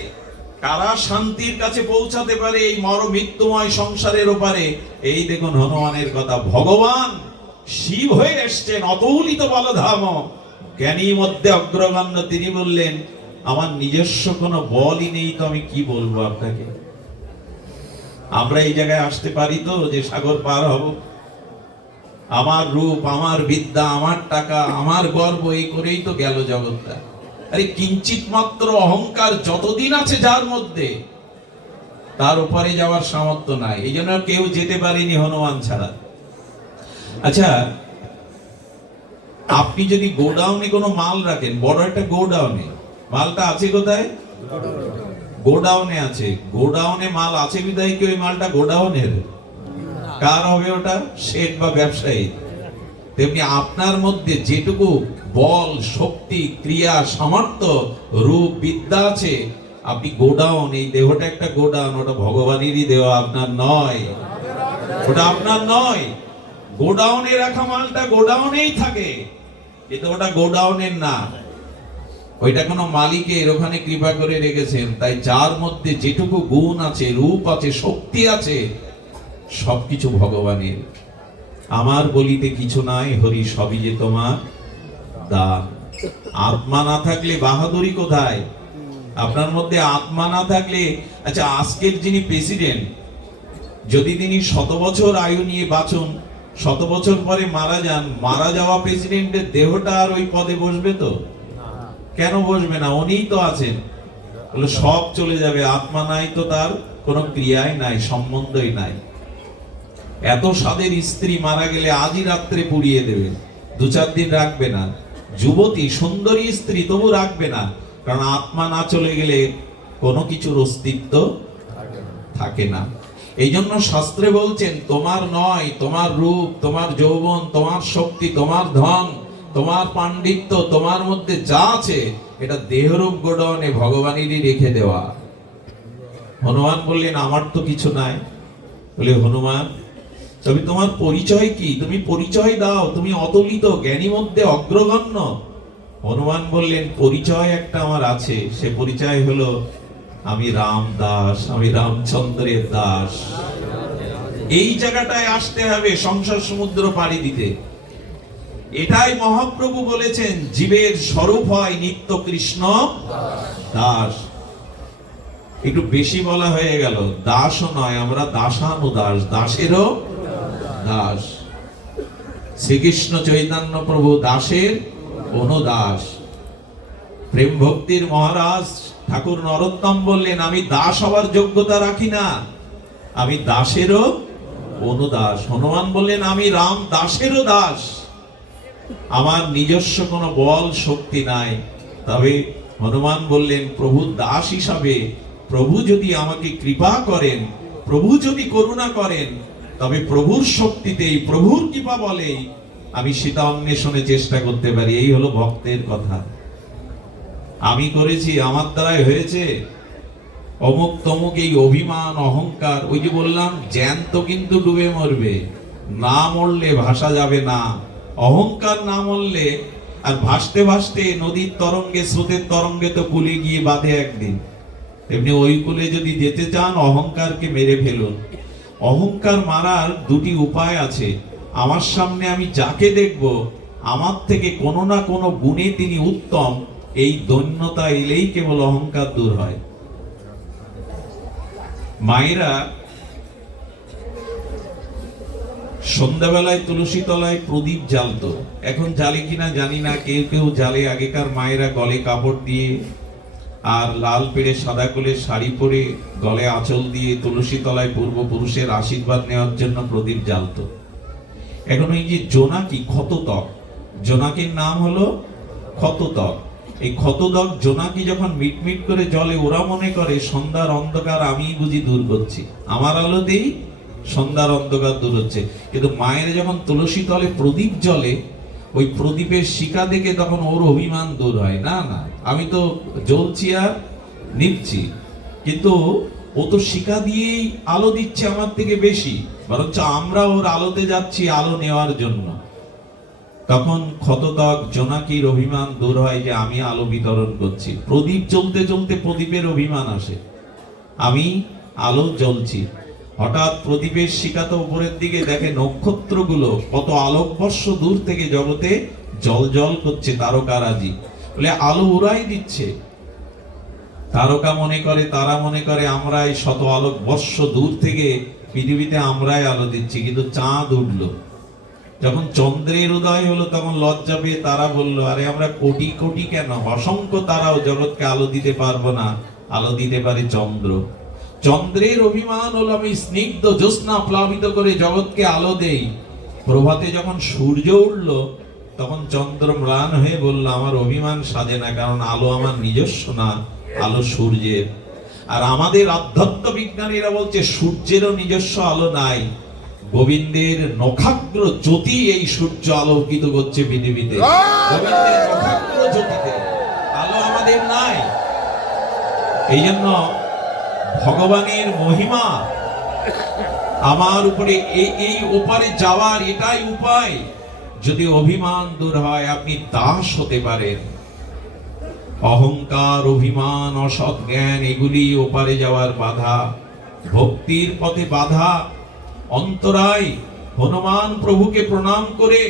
কারা শান্তির কাছে পৌঁছাতে পারে এই মর মৃত্যুময় সংসারের ওপারে। এই দেখুন হনুমানের কথা। ভগবান শিব হয়ে এসছেন, অতুলিত বলধাম, জ্ঞানী মধ্যে অগ্রগণ্য। তিনি বললেন আমার নিজস্ব কোনো বলই নেই, তো আমি কি বলবো আপনাকে। আমরা এই জায়গায় আসতে পারি তো যে সাগর পার হব? আমার রূপ, আমার বিদ্যা, আমার টাকা, আমার গর্ব, এই করেই তো গেল জগৎটা। আরে কিঞ্চিত মাত্র অহংকার যতদিন আছে যার মধ্যে, তার উপরে যাওয়ার সামর্থ্য নাই। এই জন্য কেউ যেতে পারেনি হনুমান ছাড়া। আচ্ছা, আপনি যদি গোডাউনে কোনো মাল রাখেন, বড় একটা গোডাউনে, মালটা আছে কোথায়? গোডাউনে আছে। গোডাউনে মাল আছে বিধায় কি ওই মালটা গোডাউনের? কার হবে ওটা? শেঠ বা ব্যবসায়ী। তেমনি আপনার মধ্যে যেটুকু বল, শক্তি, ক্রিয়া, সামর্থ্য, রূপ, বিদ্যা আছে, আপনি গোডাউন, এই দেহটা একটা গোডাউন, ওটা ভগবানেরই দেওয়া, আপনার নয়, ওটা আপনার নয়। গোডাউনে রাখা মালটা গোডাউনেই থাকে, কিন্তু ওটা গোডাউনের না, ওইটা কোনো মালিকের ওখানে কৃপা করে রেখেছেন। তাই যার মধ্যে যেটুকু গুণ আছে, রূপ আছে, শক্তি আছে, সবকিছু ভগবানের। আমার বলিতে কিছু নাই, হরি সবই যে তোমার দান। আত্মা না থাকলে বাহাদুরি কোথায়? আপনার মধ্যে আত্মা না থাকলে, আচ্ছা আজকের যিনি প্রেসিডেন্ট, যদি তিনি 100 বছর আয়ু নিয়ে বাঁচুন, 100 বছর পরে মারা যান, মারা যাওয়া প্রেসিডেন্টের দেহটা আর ওই পদে বসবে তো? কেন বসবে না? উনিই তো আছেন। সব চলে যাবে, আত্মা নাই তো তার কোনো ক্রিয়াই নাই, সম্বন্ধই নাই। এত স্বাদের স্ত্রী মারা গেলে আজই রাত্রে পুড়িয়ে দেবে, 2-4 দিন রাখবে না। যুবতী সুন্দরী স্ত্রী তবু রাখবে না, কারণ আত্মা না চলে গেলে কোনো কিছুর অস্তিত্ব থাকে না। এই জন্য শাস্ত্রে বলছেন, তোমার নয়, তোমার রূপ, তোমার যৌবন, তোমার শক্তি, তোমার ধন, তোমার পাণ্ডিত্য, তোমার মধ্যে যা আছে, এটা দেহরূপ গোডাউনে ভগবানেরই রেখে দেওয়া। হনুমান বললেন, আমার তো কিছু নাই। বলে, হনুমান তবে তোমার পরিচয় কি? তুমি পরিচয় দাও, তুমি অতুলিত, জ্ঞানী মধ্যে অগ্রগণ্য। হনুমান বললেন, পরিচয় একটা আমার আছে, সে পরিচয় হলো আমি রাম দাস, আমি রামচন্দ্রের দাস। এই জায়গাটায় আসতে হবে সংসার সমুদ্র পাড়ি দিতে। এটাই মহাপ্রভু বলেছেন, জীবের স্বরূপ হয় নিত্য কৃষ্ণ দাস। একটু বেশি বলা হয়ে গেল, দাসও নয়, আমরা দাসানুদাস, দাসেরও দাস। শ্রীকৃষ্ণ চৈতন্য প্রভু দাসের অনুদাস। প্রেম ভক্তির মহারাজ ঠাকুর নরোত্তম বললেন, আমি দাস হওয়ার যোগ্যতা রাখি না, আমি দাসেরও অনুদাস। হনুমান বললেন, আমি রাম দাসেরও দাস, আমার নিজস্ব কোনো বল শক্তি নাই। তবে হনুমান বললেন, প্রভু দাস হিসাবে প্রভু যদি আমাকে কৃপা করেন, প্রভু যদি করুণা করেন, তবে প্রভুর শক্তিতেই, প্রভুর কৃপা বলেই আমি সেটা অন্বেষণে চেষ্টা করতে পারি। এই হলো ভক্তের কথা। আমি করেছি, আমার দ্বারাই হয়েছে, অমুক তমুক এই অভিমান, অহংকার, ওই যে বললাম জ্যান্ত কিন্তু ডুবে মরবে, না মরলে ভাসা যাবে না। অহংকার না মরলে, আর ভাসতে ভাসতে নদীর তরঙ্গে, স্রোতের তরঙ্গে তো কুলে গিয়ে বাঁধে একদিন। এমনি ওই কুলে যদি যেতে চান, অহংকারকে মেরে ফেলুন। অহংকার মারার দুটি উপায় আছে। আমার সামনে আমি যাকে দেখব, আমার থেকে কোনো না কোনো গুণে তিনি উত্তম, এই দৈন্যতা এলেই কেবল অহংকার দূর হয়। মায়েরা সন্ধ্যাবেলায় তুলসী তলায় প্রদীপ জ্বালতো, এখন জ্বালে কিনা জানি না, কেউ কেউ জ্বালে। আগেকার মায়েরা গলে কাপড় দিয়ে আর লাল পেড়ে সাদা কোলের শাড়ি পরে, গলে আঁচল দিয়ে তুলসী তলায় পূর্বপুরুষের আশীর্বাদ নেওয়ার জন্য প্রদীপ জ্বালতো। এখন এই যে জোনাকি, ক্ষততক, জোনাকির নাম হলো ক্ষততক। এই ক্ষততক জোনাকি যখন মিটমিট করে জ্বলে, ওরা মনে করে সন্ধ্যার অন্ধকার আমি বুঝি দূর করছি, আমার আলোতেই সন্ধ্যার অন্ধকার দূর হচ্ছে। কিন্তু মায়ের যখন তুলসী তলে প্রদীপ জ্বলে, ওই প্রদীপের শিখা দেখে তখন ওর অভিমান দূর হয়। না না, আমি তো জ্বলছি আর নিচ্ছি, কিন্তু ও তো শিখা দিয়েই আলো দিচ্ছে আমার থেকে বেশি, বরঞ্চ আমরা ওর আলোতে যাচ্ছি আলো নেওয়ার জন্য। তখন ক্ষততক জোনাকির অভিমান দূর হয় যে আমি আলো বিতরণ করছি। প্রদীপ জ্বলতে জ্বলতে প্রদীপের অভিমান আসে, আমি আলো জ্বলছি। হঠাৎ প্রদীপের শিখা তো উপরের দিকে দেখে নক্ষত্রগুলো কত আলোকবর্ষ দূর থেকে জগতে জল জল করছে, তারকারাজি, বলে আলো উড়াই দিচ্ছে। তারকা মনে করে, তারা মনে করে আমরা এই শত আলোকবর্ষ দূর থেকে পৃথিবীতে আমরাই আলো দিচ্ছি। কিন্তু চাঁদ উঠলো, যখন চন্দ্রের উদয় হলো, তখন লজ্জা পেয়ে তারা বললো, আরে আমরা কোটি কোটি কেন, অসংখ্য তারাও জগৎকে আলো দিতে পারবো না, আলো দিতে পারে চন্দ্র। চন্দ্রের অভিমান হলো আমি স্নিগ্ধ জ্যোৎস্না প্লাবিত করে জগৎকে আলো দেই। প্রভাতে যখন সূর্য উঠলো, তখন চন্দ্র ম্লান হয়ে বলল, আমার অভিমান সাজে না, কারণ আলো আমার নিজস্ব না, আলো সূর্যের। আর আমাদের আধ্যাত্ম বিজ্ঞানীরা বলছে সূর্যেরও নিজস্ব আলো নাই, গোবিন্দের নখাগ্র জ্যোতি এই সূর্য আলোকিত করছে পৃথিবীতে। গোবিন্দের নখাগ্র জ্যোতিতে আলো আমাদের নাই। এই জন্য ভগবানের মহিমা আমার উপরে, এই ওপারে যাওয়ার এটাই উপায়। যদি অভিমান দূর হয় আপনি দাস হতে পারেন। অহংকার, অভিমান, অসৎ জ্ঞান এগুলি ওপারে যাওয়ার বাধা, ভক্তির পথে বাধা, অন্তরায়। হনুমান প্রভুকে প্রণাম করে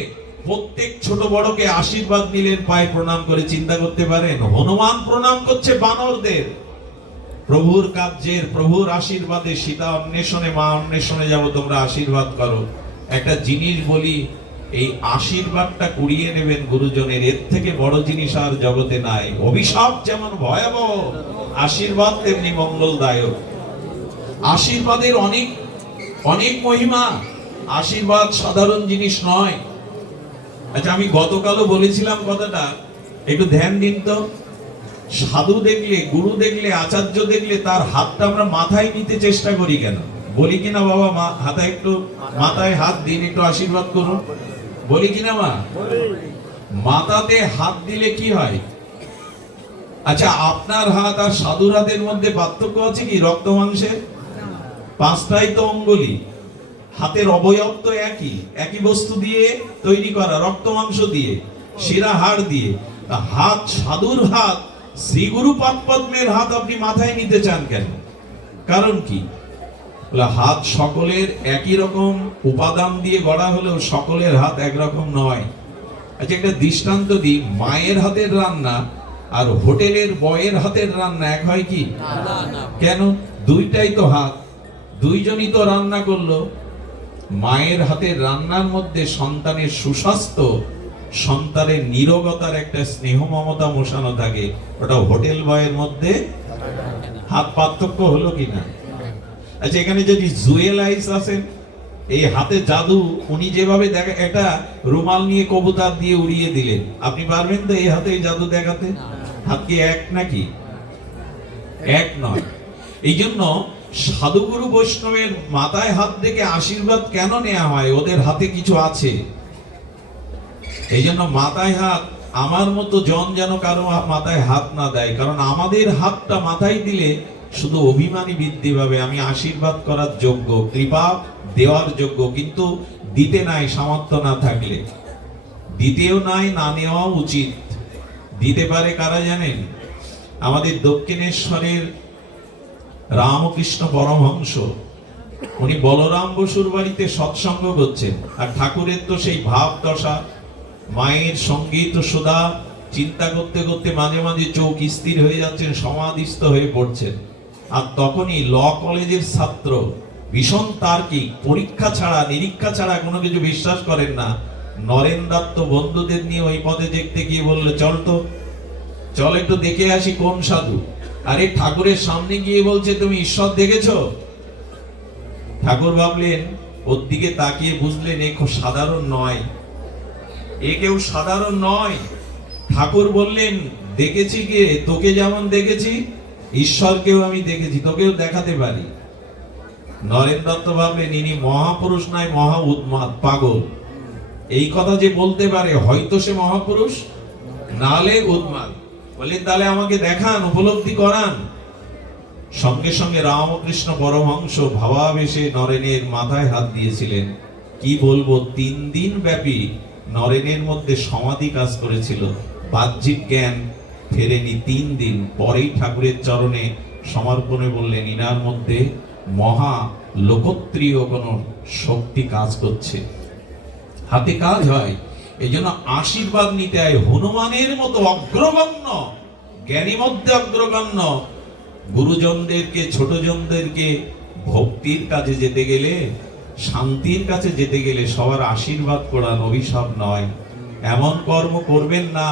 প্রত্যেক ছোট বড়কে আশীর্বাদ নিলেন, পায়ে প্রণাম করে। চিন্তা করতে পারেন, হনুমান প্রণাম করছে বানরদের। প্রভুর কার্যের, প্রভুর আশীর্বাদে, সীতা অন্বেষণে, মা অন্বেষণে যাব, তোমরা আশীর্বাদ করো। একটা জিনিস বলি, এই আশীর্বাদটা কুড়িয়ে নেবেন গুরুজনের, এর থেকে বড় জিনিস আর জগতে নাই। অভিশাপ যেমন ভয়াবহ, আশীর্বাদ তেমনি মঙ্গলদায়ক। আশীর্বাদের অনেক অনেক মহিমা। আশীর্বাদ সাধারণ জিনিস নয়। আচ্ছা, আমি গতকালও বলেছিলাম কথাটা, একটু ধ্যান দিন তো। সাধু দেখলে, গুরু দেখলে, আচার্য দেখলে তার হাতটা আমরা মাথায় নিতে চেষ্টা করি কেন? বলি কিনা বাবা, মা হাতায় একটু, মাথায় হাত দিন, একটু আশীর্বাদ করুন, বলি কিনা মা? মাথাতে হাত দিলে কি হয়? আচ্ছা, আপনার হাত আর সাধুর হাতের মধ্যে পার্থক্য আছে কি? রক্ত মাংসের পাঁচটাই তো অঙ্গুলি, হাতের অবয়ব তো একই, একই বস্তু দিয়ে তৈরি করা, রক্ত মাংস দিয়ে, শিরা হাড় দিয়ে। হাত, সাধুর হাত, শ্রী গুরু পাদপদ্মের হাত আপনি মাথায় নিতে চান কেন? কারণ কি? হাত সকলের একই রকম উপাদান দিয়ে গড়া হলেও সকলের হাত একরকম নয়। আচ্ছা, একটা দৃষ্টান্ত দিই, মায়ের হাতের রান্না আর হোটেলের বয়ের হাতের রান্না এক হয় কি? কেন? দুইটাই তো হাত, দুইজনই তো রান্না করলো। মায়ের হাতের রান্নার মধ্যে সন্তানের সুস্বাস্থ্য, সন্তানের নিরোগতার একটা স্নেহ মমতা মোশানো থাকে, ওটা হোটেল বয়ের মধ্যে হাত। পার্থক্য হলো কিনা? আচ্ছা, এখানে যদি জুয়েল আইস আছেন, এই হাতে জাদু, উনি যেভাবে দেখা, একটা রুমাল নিয়ে কবুতর দিয়ে উড়িয়ে দিলেন, আপনি পারবেন তো এই হাতে জাদু দেখাতে? হাত কি এক নাকি? এক নয়। এই জন্য সাধুগুরু বৈষ্ণবের মাথায় হাত থেকে আশীর্বাদ কেন নেওয়া হয়? ওদের হাতে কিছু আছে। এই জন্য মাথায় হাত, আমার মতো জন যেন কারো মাথায় হাত না দেয়, কারণ আমাদের হাতটা মাথায় দিলে শুধু অভিমানী বৃদ্ধি পাবে। আমি আশীর্বাদ করার যোগ্য, কৃপা দেওয়ার যোগ্য, কিন্তু দিতে নাই সামর্থ্য না থাকলে। দিতেও নাই, না নেওয়া উচিত। দিতে পারে কারা জানেন? আমাদের দক্ষিণেশ্বরের রামকৃষ্ণ পরমহংস, উনি বলরাম বসুর বাড়িতে সৎসঙ্গ করছেন, আর ঠাকুরের তো সেই ভাব দশা, মায়ের সঙ্গীত সুধা চিন্তা করতে করতে মাঝে মাঝে চোখ স্থির হয়ে যাচ্ছেন, সমাধিস্থ হয়ে পড়ছেন। আর তখনই ল কলেজের ছাত্র, ভীষণ তার্কিক, পরীক্ষা ছাড়া নিরীক্ষা ছাড়া কোনো কিছু বিশ্বাস করেন না, নরেন দত্ত বন্ধুদের নিয়ে ওই পথে দেখতে গিয়ে বললো, চল তো, চল একটু দেখে আসি কোন সাধু। আরে ঠাকুরের সামনে গিয়ে বলছে, তুমি ঈশ্বর দেখেছো? ঠাকুর ভাবলেন, ওর দিকে তাকিয়ে বুঝলেন এ খুব সাধারণ নয়, এ কেউ সাধারণ নয়। ঠাকুর বললেন, দেখেছি কে? তোকে যেমন দেখেছি, ঈশ্বরকেও আমি দেখেছি, তোকেও দেখাতে পারি। নরেন দত্ত ভাবলেন, ইনি মহাপুরুষ নয়, মহা উন্মাদ, পাগল। এই কথা যে বলতে পারে, হয়তো সে মহাপুরুষ, নালে উন্মাদ। বললেন, তাহলে আমাকে দেখান, উপলব্ধি করান। সঙ্গে সঙ্গে রামকৃষ্ণ পরমহংস ভাবাবেশে নরেনের মাথায় হাত দিয়েছিলেন। কি বলবো, 3 দিন ব্যাপী নরেনের মধ্যে সমাধি কাজ করেছিল, বাহ্যিক জ্ঞান ফেরেনি। 3 দিন পরেই ঠাকুরের চরণে সমর্পণে বললেন, ইনার মধ্যে মহা লোকত্রীয় কোনো শক্তি কাজ করছে, হাতে কাজ হয়। এই জন্য আশীর্বাদ নিতে হয়। হনুমানের মতো অগ্রগণ্য জ্ঞানী মধ্যে অগ্রগণ্য গুরুজনদেরকে, ছোটজনদেরকে ভক্তির কাছে যেতে গেলে, শান্তির কাছে যেতে গেলে সবার আশীর্বাদ করান, অভিশাপ নয়। এমন কর্ম করবেন না,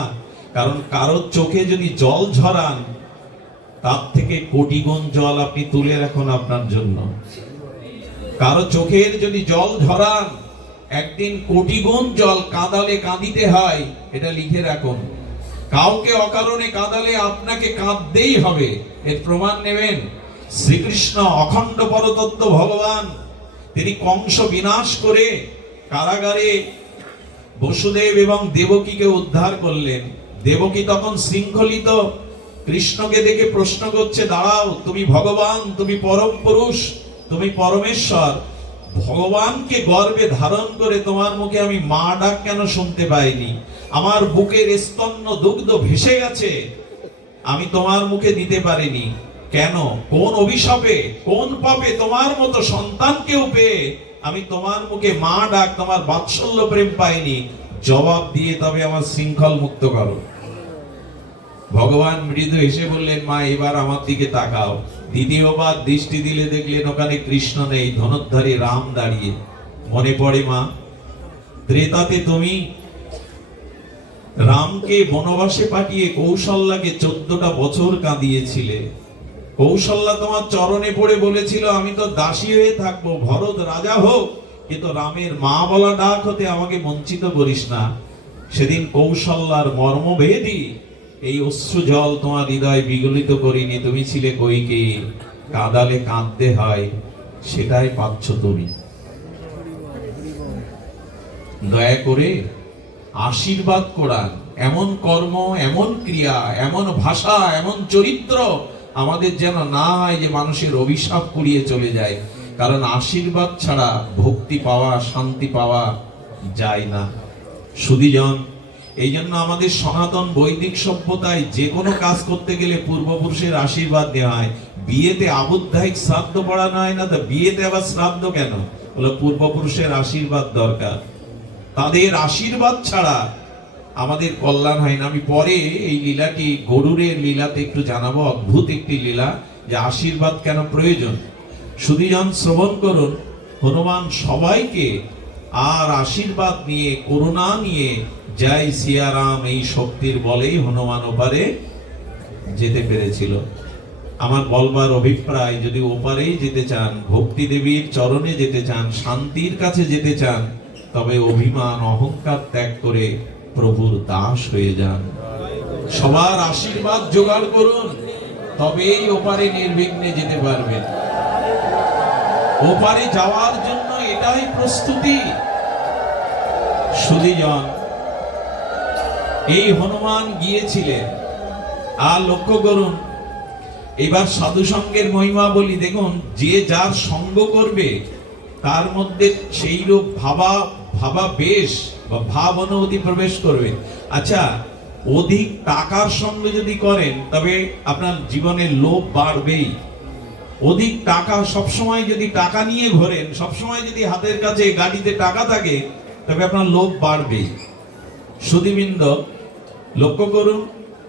কারণ কারোর চোখে যদি জল ঝরান, তার থেকে কোটি গুণ জল আপনি তুলে রাখুন আপনার জন্য। কারো চোখের যদি জল ঝরান, একদিন কোটি গুণ জল কাঁদালে কাঁদিতে হয়, এটা লিখে রাখুন। কাউকে অকারণে কাঁদালে আপনাকে কাঁদতেই হবে। এর প্রমাণ নেবেন। শ্রীকৃষ্ণ অখণ্ড পরতত্ত্ব ভগবান, তিনি কংস বিনাশ করে কারাগারে বসুদেব এবং দেবকীকে উদ্ধার করলেন। দেবকী তখন শৃঙ্খলিত কৃষ্ণকে দেখে প্রশ্ন করছে, দাঁড়াও, তুমি ভগবান, তুমি পরম পুরুষ, তুমি পরমেশ্বর, ভগবানকে গর্ভে ধারণ করে তোমার মুখে আমি মা ডাক কেন শুনতে পাইনি? আমার বুকের স্তন্য দুগ্ধ ভেসে গেছে, আমি তোমার মুখে দিতে পারিনি কেন? কোন অভিশাপে, কোন পাপে তোমার মতো সন্তানকেও পেয়ে আমি তোমার মুখে মা ডাক, তোমার বাৎসল্য প্রেম পাইনি? জবাব দিয়ে তবে আমার শৃঙ্খল মুক্ত করো। ভগবান মৃদু হেসে বললেন, মা এবার আমার দিকে তাকাও। দ্বিতীয়বার দৃষ্টি দিলে দেখলেন ওখানে কৃষ্ণ নেই, ধনুর্ধারী রাম দাঁড়িয়ে। মনে পড়ে মা, ত্রেতাতে তুমি রামকে বনবাসে পাঠিয়ে কৌশল্যাকে 14টা বছর কাঁদিয়েছিলে। কৌশল্যা তোমার চরণে পড়ে বলেছিল, আমি তো দাসী হয়ে থাকবো, ভরত রাজা হোক, কিন্তু রামের মা বলা ডাক হতে আমাকে বঞ্চিত করিস না। সেদিন কৌশল্যার মর্মভেদী এই অশ্রু জল তোমার হৃদয় বিগলিত করিনি, তুমি ছিলে কইকেয়ী। কাঁদালে কাঁদতে হয়, সেটাই পাচ্ছ তুমি। দয়া করে আশীর্বাদ করান, এমন কর্ম, এমন ক্রিয়া, এমন ভাষা, এমন চরিত্র আমাদের যেন না হয় যে মানুষের অভিশাপ কুড়িয়ে চলে যায়। কারণ আশীর্বাদ ছাড়া ভক্তি পাওয়া, শান্তি পাওয়া যায় না। সুধীজন, এই জন্য আমাদের সনাতন বৈদিক সভ্যতায় যে কোনো কাজ করতে গেলে পূর্বপুরুষের আশীর্বাদ দেওয়া হয়। বিয়েতে আবুদ্ধায়িক শ্রাদ্ধ পড়ানো হয় না, তো বিয়েতে আবার শ্রাদ্ধ কেন? বলে পূর্বপুরুষের আশীর্বাদ দরকার, তাদের আশীর্বাদ ছাড়া আমাদের কল্যাণ হয় না। আমি পরে এই লীলাটি, গরুরের লীলাতে একটু জানাবো, অদ্ভুত একটি লীলা, যে আশীর্বাদ কেন প্রয়োজন। সুধীজন শ্রবণ করুন, হনুমান সবাইকে আর আশীর্বাদ নিয়ে, করুণা নিয়ে, জয় সিয়ারাম এই শক্তির বলেই হনুমান ওপারে যেতে পেরেছিল। আমার বলবার অভিপ্রায়, যদি ওপারেই যেতে চান, ভক্তি দেবীর চরণে যেতে চান, শান্তির কাছে যেতে চান, তবে অভিমান অহংকার ত্যাগ করে প্রভুর দাস হয়ে যান। সবার আশীর্বাদ জোগাড় করুন, তবেই ওপারে নির্বিঘ্নে যেতে পারবেন। ওপারে যাওয়ার জন্য এটাই প্রস্তুতি। সুধীজন, এই হনুমান গিয়েছিলেন। আর লক্ষ্য করুন, এবার সাধু সঙ্গের মহিমা বলি। দেখুন, যে যার সঙ্গ করবে তার মধ্যে সেই রূপ ভাবাবেশ বা ভাব অনুভূতি প্রবেশ করবে। আচ্ছা, অধিক টাকার সঙ্গে যদি করেন তবে আপনার জীবনের লোভ বাড়বেই। অধিক টাকা, সবসময় যদি টাকা নিয়ে ঘোরেন, সবসময় যদি হাতের কাছে গাড়িতে টাকা থাকে, তবে আপনার লোভ বাড়বেই। সুধীবৃন্দ, লক্ষ্য করুন,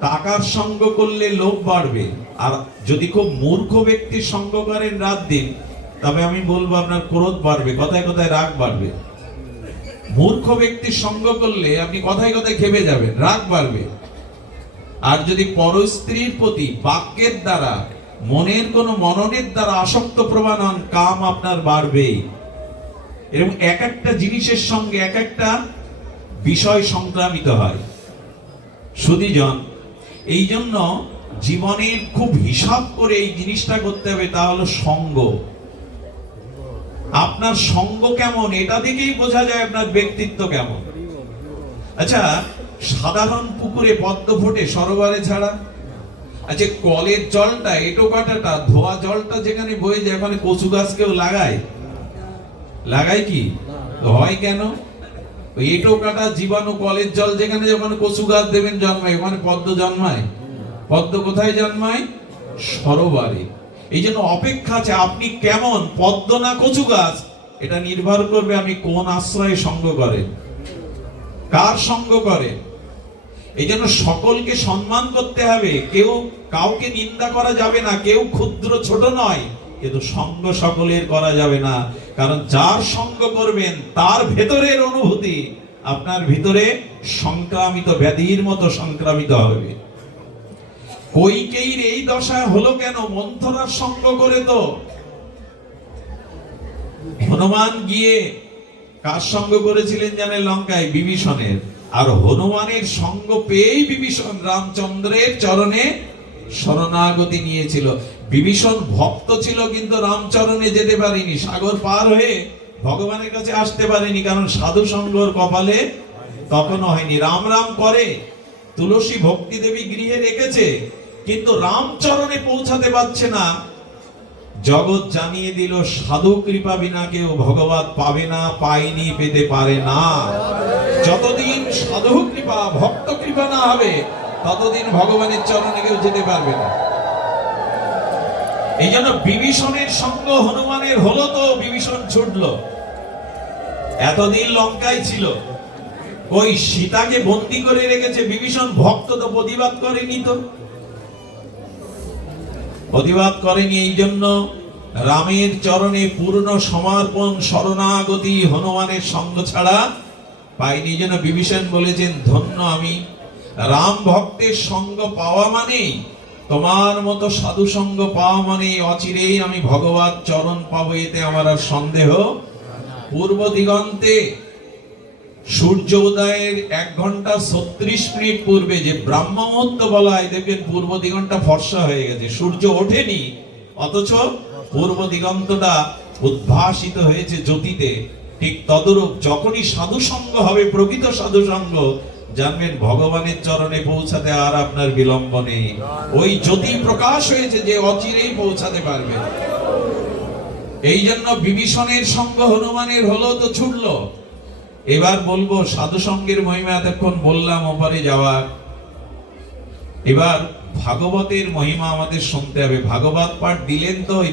টাকার সঙ্গ করলে লোভ বাড়বে। আর যদি খুব মূর্খ ব্যক্তির সঙ্গ করেন রাত দিন, তবে আমি বলবো আপনার ক্রোধ বাড়বে, কথায় কথায় রাগ বাড়বে। মূর্খ ব্যক্তির সঙ্গ করলে আপনি কথায় কথায় খেপে যাবেন, রাগ বাড়বে। আর যদি পরস্ত্রীর প্রতি বাক্যের দ্বারা, মনের কোন মননের দ্বারা আসক্ত প্রমাণ হন, কাম আপনার বাড়বেই। এবং এক একটা জিনিসের সঙ্গে এক একটা বিষয় সংক্রামিত হয়। সুধীজন, এই জন্য জীবনের খুব হিসাব করে এই জিনিসটা করতে হবে, তা হলো সঙ্গ। আপনার সঙ্গ কেমন, এটা থেকেই বোঝা যায় আপনার ব্যক্তিত্ব কেমন। আচ্ছা, সাধারণ পুকুরে পদ্ম ফোটে সরোবরে ছাড়া? আচ্ছা, কলের জলটা, এটো কাটাটা, ধোয়া জলটা যেখানে বয়ে যায়, ওখানে কচু গাছ কেউ লাগায়? লাগায় কি? হয় কেন? ওই এটো কাটা জীবাণু কলের জল যেখানে, যখন কচু গাছ দেবেন জন্মায়, ওখানে পদ্ম জন্মায়? পদ্ম কোথায় জন্মায়? সরোবরে। এই জন্য অপেক্ষা আছে, আপনি কেমন, পদ্ম না কচু গাছ, এটা নির্ভর করবে আপনি কোন আশ্রয়ে সঙ্গ করেন, কার সঙ্গ করেন। এই জন্য সকলকে সম্মান করতে হবে, কেউ কাউকে নিন্দা করা যাবে না, কেউ ক্ষুদ্র ছোট নয়, কিন্তু সঙ্গ সকলের করা যাবে না। কারণ যার সঙ্গ করবেন তার ভেতরের অনুভূতি আপনার ভিতরে সংক্রামিত ব্যাধির মতো সংক্রামিত হবে। কইকেয়ীর এই দশা হলো কেন? মন্থরার সঙ্গ করে। তো হনুমান গিয়ে কার সঙ্গ করেছিলেন জানেন? লঙ্কায় বিভীষণের। আর হনুমানের সঙ্গ পেয়েই বিভীষণ রামচন্দ্রের চরণে শরণাগতি নিয়েছিল। বিভীষণ ভক্ত ছিল কিন্তু রামচরণে যেতে পারেনি, সাগর পার হয়ে ভগবানের কাছে আসতে পারেনি, কারণ সাধু সঙ্গর কপালে তখনও হয়নি। রাম রাম করে, তুলসী ভক্তি দেবী গৃহে রেখেছে, কিন্তু রামচরণে পৌঁছাতে পারছে না। জগৎ জানিয়ে দিল সাধু কৃপা বিনা কেউ ভগবত পাবে না, পায়নি, পেতে পারে না। যতদিন সাধু কৃপা ভক্ত কৃপা না হবে ততদিন ভগবানের চরণে কেউ যেতে পারবে না। এই জন্য বিভীষণের সঙ্গ হনুমানের হলো তো বিভীষণ ছুটলো। এতদিন লঙ্কায় ছিল, ওই সীতাকে বন্দী করে রেখেছে বিভীষণ, ভক্ত তো প্রতিবাদ করেনি, তো প্রতিবাদ করেনি। এই জন্য রামের চরণে পূর্ণ সমর্পণ শরণাগতি হনুমানের সঙ্গ ছাড়া পাইনি। এই জন্য বিভীষণ বলেছেন, ধন্য আমি, রাম ভক্তের সঙ্গ পাওয়া মানেই, তোমার মতো সাধু সঙ্গ পাওয়া মানে অচিরেই আমি ভগবত চরণ পাবো, এতে আমার আর সন্দেহ। পূর্ব দিগন্তে সূর্য উদয়ের 1 ঘন্টা 36 মিনিট পূর্বে যে ব্রাহ্ম মুহূর্ত বলা হয়, দেখবেন পূর্ব দিগন্তটা ফর্সা হয়ে গেছে, সূর্য ওঠেনি, অথচ পূর্ব দিগন্তটা উদ্ভাসিত হয়েছে জ্যোতিতে। ঠিক তদরূপ যখনই সাধু সঙ্গ হবে, প্রকৃত সাধু সঙ্গ, জানবেন ভগবানের চরণে পৌঁছাতে আর আপনার বিলম্ব নেই। ওই জ্যোতি প্রকাশ হয়েছে যে অচিরেই পৌঁছাতে পারবে। এই জন্য বিভীষণের সঙ্গ হনুমানের হলো তো ছুটলো। এবার বলবো সাধু সঙ্গের মহিমা, এতক্ষণ বললাম ওপারে যাওয়ার, এবার ভাগবতের মহিমা আমাদের শুনতে হবে। ভাগবত পাঠ দিলেন তো ওই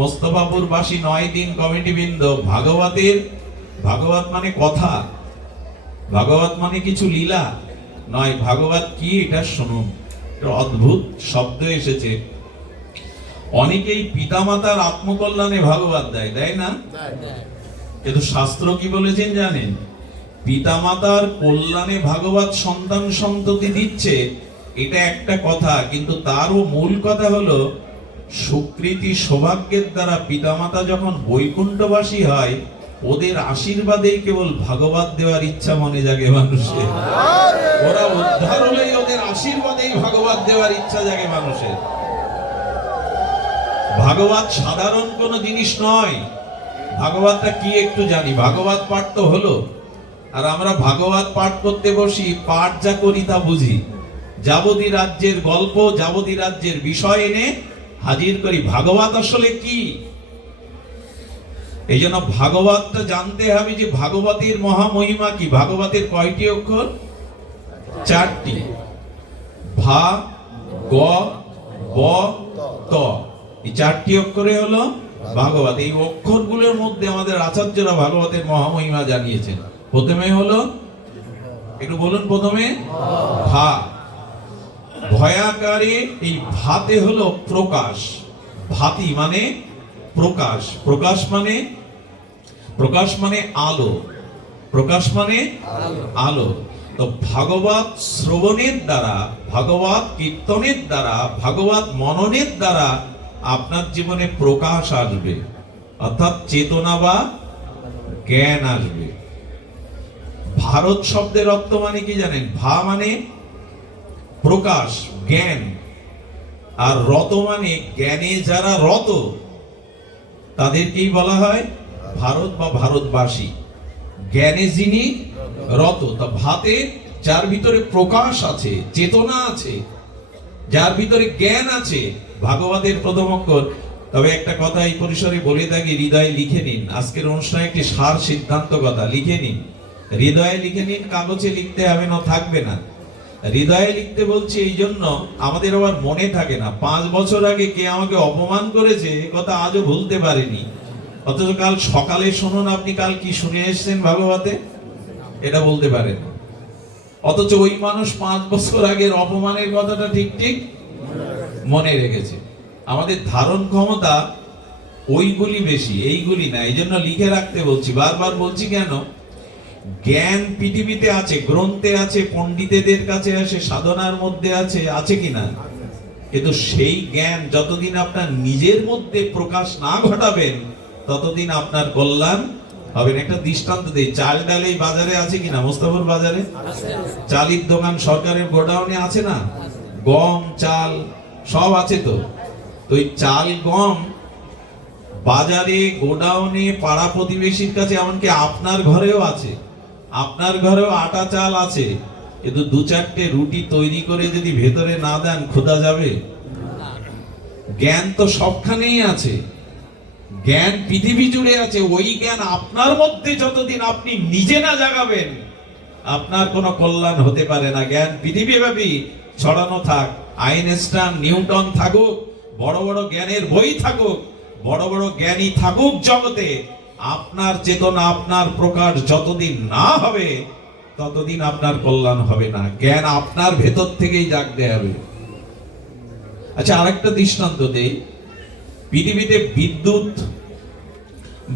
মোস্তফাপুর বাসী 9 দিন কমিটি বৃন্দ। ভাগবত মানে কথা, ভাগবত মানে কিছু লীলা নয়। ভাগবত কি এটা শুনুন, অদ্ভুত শব্দ এসেছে। অনেকেই পিতামাতার আত্মকল্যাণে ভাগবত দেয় না? কিন্তু শাস্ত্র কি বলেছেন জানেন? পিতামাতার কল্যাণে ভাগবত সন্তান সন্ততি দিচ্ছে, এটা একটা কথা, কিন্তু তারও মূল কথা হলো সুকৃতি সৌভাগ্যের দ্বারা পিতামাতা যখন বৈকুণ্ঠবাসী হয়, ওদের আশীর্বাদেই কেবল ভাগবত দেওয়ার ইচ্ছা মনে জাগে মানুষের। ওরা উদ্ধার হলেই ওদের আশীর্বাদেই ভাগবত দেওয়ার ইচ্ছা জাগে মানুষের। ভাগবত সাধারণ কোনো জিনিস নয়। ভাগবতটা কি একটু জানি, ভাগবত পাঠ তো হলো, আর আমরা ভাগবত পাঠ করতে বসি, পাঠ যা করি তা বুঝি, যাবতী রাজ্যের গল্প, যাবতী রাজ্যের বিষয় এনে হাজির করি। ভাগবত আসলে কি? এই জন্য ভাগবতটা জানতে হবে যে ভাগবতের মহামহিমা কি। ভাগবতের কয়টি অক্ষর? 4টি, ভা, গ, ব, ত। এই 4টি অক্ষরে হলো ভাগবত। এই অক্ষরগুলোর মধ্যে আমাদের আচার্যরা ভাগবতের মহামহিমা জানিয়েছেন। প্রথমে হলো, একটু বলুন, প্রথমে ভা। ভয়াকারে এই ভাতে হলো প্রকাশ। ভাতি মানে প্রকাশ, প্রকাশ মানে আলো, প্রকাশ মানে আলো। তো ভাগবত শ্রবণের দ্বারা, ভাগবত কীর্তনের দ্বারা, ভাগবত মননের দ্বারা আপনার জীবনে প্রকাশ আসবে, অর্থাৎ চেতনা বা জ্ঞান আসবে। ভারত শব্দের অর্থ মানে কি জানেন? ভা মানে প্রকাশ, জ্ঞান, আর রত মানে জ্ঞানে যারা রত তাদেরকেই বলা হয় ভারত বা ভারতবাসী। জ্ঞানে যিনি রত, তা ভাতে যার ভিতরে প্রকাশ আছে, চেতনা আছে, যার ভিতরে জ্ঞান আছে, ভাগবতের প্রথম অক্ষর। তবে একটা কথা এই পরিসরে বলে থাকি, হৃদয়ে লিখে নিন। আজকের অনুষ্ঠানে একটি সার সিদ্ধান্ত কথা লিখে নিন, হৃদয়ে লিখে নিন, কাগজে লিখতে হবে না, থাকবে না। হৃদয়ে লিখতে বলছি এই জন্য, আমাদের আবার মনে থাকে না 5 বছর আগে কে আমাকে অপমান করেছে, কথা আজও ভুলতে পারিনি। অথচ কাল সকালে শুনুন আপনি কাল কি শুনে এসেছেন ভাগবতে, এটা বলতে পারেন। অথচ ওই মানুষ 5 বছর আগের অপমানের কথাটা ঠিক ঠিক মনে রেখেছে। আমাদের ধারণ ক্ষমতা ওইগুলি বেশি, এইগুলি না। এই জন্য লিখে রাখতে বলছি, বারবার বলছি কেন? জ্ঞান পৃথিবীতে আছে, গ্রন্থে আছে, পণ্ডিতদের কাছে আছে, সাধনার মধ্যে আছে কিনা? কিন্তু সেই জ্ঞান যতদিন আপনার নিজের মধ্যে প্রকাশ না ঘটাবেন, ততদিন আপনার কল্যাণ হবে না। একটা দৃষ্টান্ত দেই, চাল ডাল এই বাজারে আছে কিনা? মোস্তাফাপুর বাজারে চালের দোকান সরকারের গোডাউনে আছে না? গম চাল সব আছে। তো ওই চাল গম বাজারে, গোডাউনে, পাড়া প্রতিবেশীর কাছে, এমনকি আপনার ঘরেও আছে, আপনার ঘরেও আটা চাল আছে, কিন্তু দু চারটে রুটি তৈরি করে যদি ভেতরে না দেন ক্ষুধা যাবে? জ্ঞান তো সবখানেই আছে, জ্ঞান পৃথিবী জুড়ে আছে। ওই জ্ঞান আপনার মধ্যে যতদিন আপনি নিজে না জাগাবেন, আপনার কোনো কল্যাণ হতে পারে না। জ্ঞান পৃথিবীব্যাপী ছড়ানো থাক, আইনস্টাইন, নিউটন থাকুক, বড় বড় জ্ঞানের বই থাকুক, বড় বড় জ্ঞানী থাকুক জগতে, আপনার চেতনা, আপনার প্রকাশ যতদিন না হবে ততদিন আপনার কল্যাণ হবে না। জ্ঞান আপনার ভেতর থেকেই জাগতে হবে। আচ্ছা, আরেকটা দৃষ্টান্ত দেই। পৃথিবীতে বিদ্যুৎ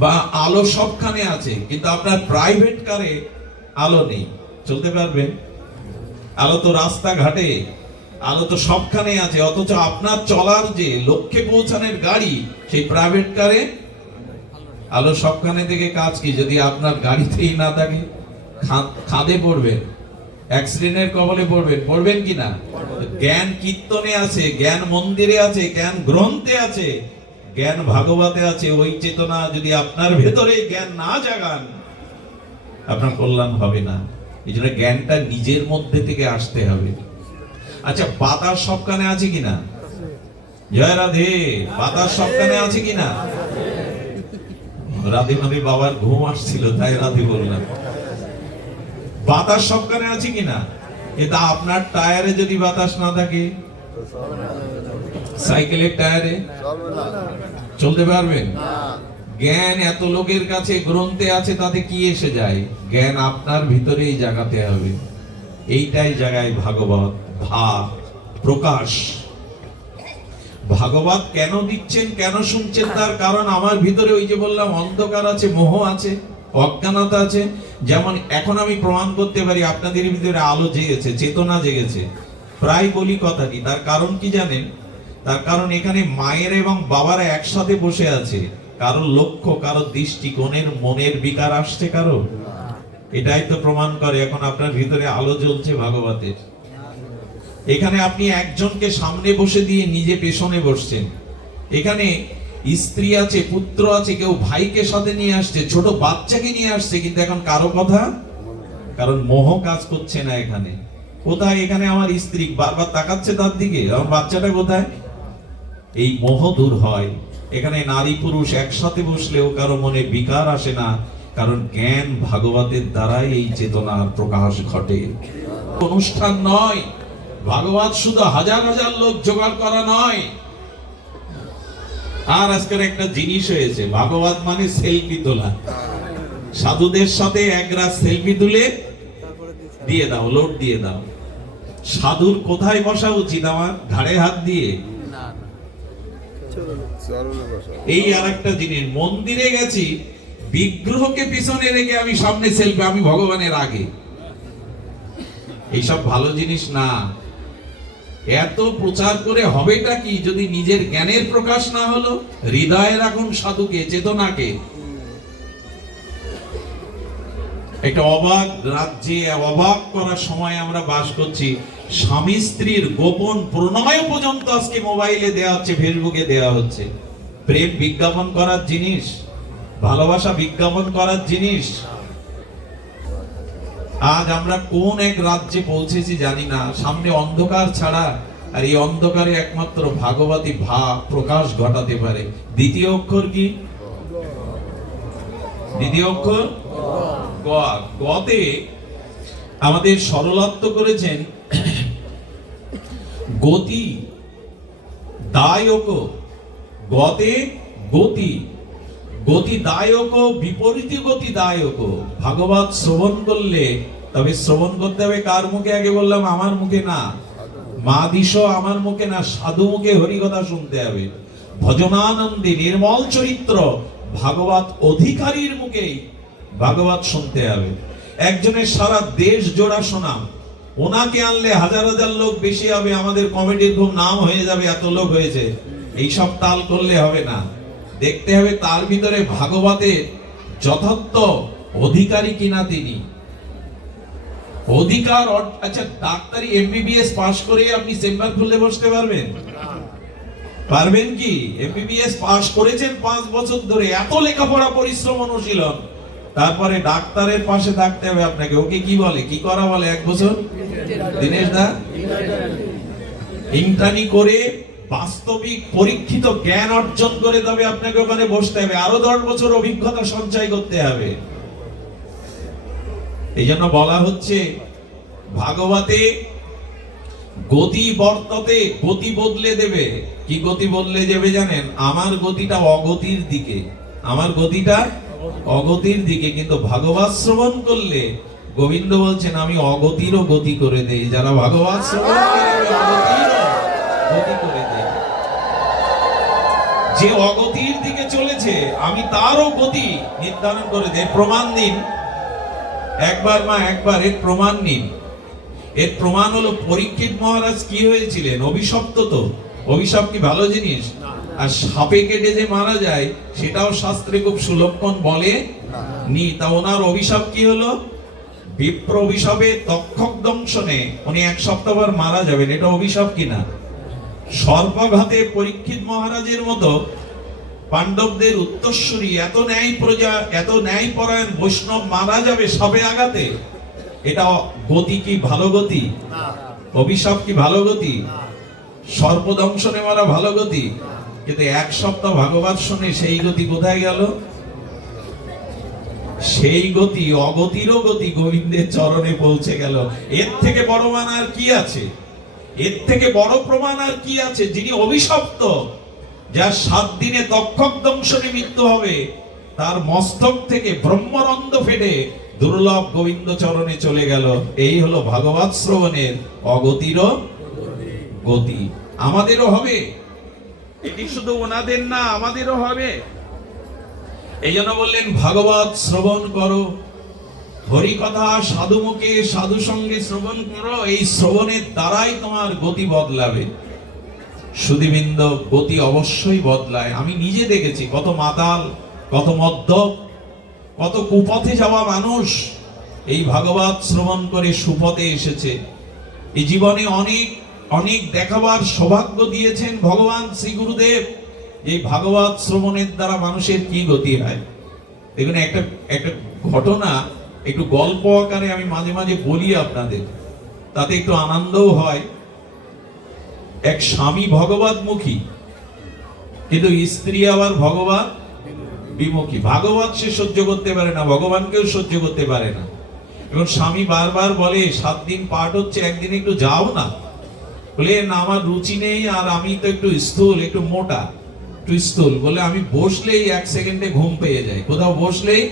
বা আলো সবখানে আছে, কিন্তু আপনার প্রাইভেট কারে আলো নেই, চলতে পারবেন? আলো তো রাস্তাঘাটে, আলো তো সবখানে আছে, অথচ আপনার চলার যে লক্ষ্যে পৌঁছানোর গাড়ি, সেই প্রাইভেট কারে আলো সবখানে থেকে কাজ কি? যদি আপনার গাড়িতেই না থাকে, খাদে পড়বেন, অ্যাক্সিডেন্টের কবলে পড়বেন, পড়বেন কিনা? জ্ঞান কীর্তনে আছে, জ্ঞান মন্দিরে আছে, জ্ঞান গ্রন্থে আছে, জ্ঞান ভাগবতে আছে। ওই চেতনা যদি আপনার ভেতরে জ্ঞান না জাগান, আপনার কল্যাণ হবে না। এই জন্য জ্ঞানটা নিজের মধ্যে থেকে আসতে হবে। আচ্ছা, বাতাস সবখানে আছে কিনা? জয় রাধে। বাতাস সবখানে আছে কিনা? রাধে মানে বাবার ঘুম আসছিল তাই রাধে বললাম। বাতাস সবখানে আছে কিনা? কিন্তু আপনার টায়ারে যদি বাতাস না থাকে, সাইকেলের টায়ারে চলতে পারবেন? জ্ঞান এত লোকের কাছে গ্রন্থে আছে, তাতে কি এসে যায়? জ্ঞান আপনার ভিতরেই জাগাতে হবে। এইটাই জাগায় ভাগবত, ভাব, প্রকাশ। ভাগবত কেন দিচ্ছেন, কেন শুনছেন? তার কারণ আমার ভিতরে ওই যে বললাম অন্ধকার আছে, মোহ আছে, অজ্ঞানতা আছে। যেমন এখন আমি প্রমাণ করতে পারি আপনাদের ভিতরে আলো জেগেছে, চেতনা জেগেছে। প্রায় বলি কথাটি, তার কারণ কি জানেন? তার কারণ এখানে মায়ের এবং বাবারা একসাথে বসে আছে। কারো লক্ষ্য, কারো দৃষ্টিকোণের মনের বিকার আসছে কারো? এটাই তো প্রমাণ করে এখন আপনার ভিতরে আলো জ্বলছে ভাগবতের। এখানে আপনি একজনকে সামনে বসে দিয়ে নিজে পেছনে বসছেন। এখানে স্ত্রী আছে, পুত্র আছে, কেউ ভাইকে সাথে নিয়ে আসছে, ছোট বাচ্চাকে নিয়ে আসছে, কিন্তু এখন কারো কথা, কারণ মোহ কাজ করছে না এখানে। কোথায়? এখানে আমার স্ত্রী বারবার তাকাচ্ছে তার দিকে, আমার বাচ্চাটা কোথায়? এই মোহ দূর হয়। এখানে নারী পুরুষ একসাথে বসলেও কারো মনে বিকার আসে না, কারণ জ্ঞান ভাগবতের দ্বারাই এই চেতনার প্রকাশ ঘটে। অনুষ্ঠান নয় ভাগবত, শুধু হাজার হাজার লোক জোগাড় করা নয়। আর আজকের একটা জিনিস হয়েছে, ভাগবত মানে সেলফি তোলা। সাধুদের সাথে একরা সেলফি তুলে দিয়ে দাও, লোড দিয়ে দাও। সাধুর কোথায় বসা উচিত? আমার ঘাড়ে হাত দিয়ে? এই আর একটা জিনিস, মন্দিরে গেছি, বিগ্রহকে পিছনে রেখে আমি সামনে সেলফি, আমি ভগবানের আগে। এইসব ভালো জিনিস না। এত প্রচার করে হবেটা কি যদি নিজের জ্ঞানের প্রকাশ না হলো? হৃদয়ে রাখুন সাধুকে, চেতনাকে। একটা অবাক রাজ্যে, অবাক করার সময় আমরা বাস করছি। স্বামী স্ত্রীর গোপন প্রণয় পর্যন্ত আজকে মোবাইলে দেওয়া হচ্ছে, ফেসবুকে দেওয়া হচ্ছে। প্রেম বিজ্ঞাপন করার জিনিস, ভালোবাসা বিজ্ঞাপন করার জিনিস। আজ আমরা কোন এক রাজ্যে পৌঁছেছি জানি না। সামনে অন্ধকার ছাড়া, আর এই অন্ধকারে একমাত্র ভাগবতী ভাব প্রকাশ ঘটাতে পারে। দ্বিতীয় অক্ষর কি? দ্বিতীয় অক্ষর গ। গতে আমাদের সরলাত্ম করেছেন গতি দায়ক। গতে গতি, গতি দায়ক, বিপরীত গতি দায়ক। ভাগবত শ্রবণ করলে, তবে শ্রবণ করতে হবে কার মুখে? আগে বললাম আমার মুখে না, মা দিশ আমার মুখে না, সাধু মুখে হরিকথা শুনতে হবে। ভজনানন্দী নির্মল চরিত্র ভাগবত অধিকারীর মুখেই ভাগবত শুনতে হবে। একজনের সারা দেশ জোড়া শোনাম, ওনাকে আনলে হাজার হাজার লোক বেশি হবে, আমাদের কমিটির খুব নাম হয়ে যাবে, এত লোক হয়েছে। এইসব তাল করলে হবে না। দেখতে হবে তার ভিতরে ভাগবতের যথার্থ অধিকারী কিনা তিনি। অধিকার, আচ্ছা ডাক্তারি MBBS পাশ করে আপনি চেম্বার খুলে বসতে পারবেন? পারবেন কি? এমবিবিএস পাস করেছেন 5 বছর ধরে, এত লেখাপড়া পরিশ্রম অনুশীলন, তারপরে ডাক্তারের পাশে থাকতে হবে আপনাকে। ওকে কি বলে, কি করা বলে? 1 বছর দিনেশ দা ইন্টার্নি করে বাস্তবিক পরীক্ষিত জ্ঞান অর্জন করে তবে আপনাকে ওখানে বসতে হবে, আরো 10 বছর অভিজ্ঞতা সঞ্চয় করতে হবে। এই জন্য বলা হচ্ছে ভাগবতে গতি বর্ততে, গতি বদলে দেবে। কি গতি বদলে যাবে জানেন? আমার গতিটা অগতির দিকে, আমার গতিটা অগতির দিকে, কিন্তু ভাগবত শ্রবণ করলে গোবিন্দ বলছেন আমি অগতিরও গতি করে দেই। যারা ভাগবত শ্রবণ করে অগতিরও গতি করে দেই। যে অগতির দিকে চলেছে আমি তারও গতি নির্ধারণ করে দেই। প্রমাণ দিন একবার, মা একবার এর প্রমাণ নিন। এর প্রমাণ হলো পরীক্ষিত মহারাজ কি হয়েছিলেন? অভিশপ্ত। তো অভিশাপ কি ভালো জিনিস? আর সাপে কেটে যে মারা যায় সেটাও শাস্ত্রে খুব সুলক্ষণ বলে নি। তা ওনার অভিশাপ কি হলো? বিপ্র অভিশাপে তক্ষক দংশনে উনি 1 সপ্তাহ পর মারা যাবেন। এটা অভিশাপ কিনা? সর্বঘাতে পরীক্ষিত মহারাজের মতো পাণ্ডবদের উত্তরসূরি এত ন্যায় প্রজা, এত ন্যায় পরায়ণ বৈষ্ণব মারা যাবে সাপে আঘাতে। এটা গতি কি ভালো গতি? অভিশাপ কি ভালো গতি? সর্পদংশনে মারা ভালো গতি? কিন্তু 1 সপ্তাহ ভাগবত শুনে সেই গতি কোথায় গেল? সেই গতি অগতিরও গতি গোবিন্দের চরণে পৌঁছে গেল। এর থেকে বড় মান আর কি আছে? এর থেকে বড় প্রমাণ আর কি আছে? যিনি অভিশপ্ত, যার 7 দিনে তক্ষক দংশনে মৃত্যু হবে, তার মস্তক থেকে ব্রহ্মরন্ধ্র ফেটে দুর্লভ গোবিন্দ চরণে চলে গেল। এই হলো ভাগবত শ্রবণের অগতিরও গতি। আমাদেরও হবে, এটি শুধু ওনাদের না, আমাদেরও হবে। এই জন্য বললেন ভাগবত শ্রবণ করো, হরি কথা সাধু মুখে সাধু সঙ্গে শ্রবণ করো। এই শ্রবণের দ্বারাই তোমার গতি বদলাবে। সুধীবৃন্দ, গতি অবশ্যই বদলায়। আমি নিজে দেখেছি কত মাতাল, কত মদ্যপ, কত কুপথে যাওয়া মানুষ এই ভাগবত শ্রবণ করে সুপথে এসেছে। এই জীবনে অনেক অনেক দেখাবার সৌভাগ্য দিয়েছেন ভগবান শ্রী গুরুদেব। এই ভাগবত শ্রবণের দ্বারা মানুষের কি গতি হয় দেখুন। একটা একটা ঘটনা একটু গল্প আকারে আমি মাঝে মাঝে বলি আপনাদের, তাতে একটু আনন্দও হয়। এক স্বামী ভগবতমুখী, কিন্তু স্ত্রী আবার ভগবত বিমুখী। ভাগবত সে সহ্য করতে পারে না, ভগবানকেও সহ্য করতে পারে না। এবং স্বামী বারবার বলে 7 দিন পাঠ হচ্ছে, একদিন একটু যাও না। বলে না, আমার রুচি নেই, আর আমি তো একটু স্থূল, একটু মোটা, একটু স্থূল। বলে আমি বসলেই 1 সেকেন্ডে ঘুম পেয়ে যায়। কোথাও বসলেই,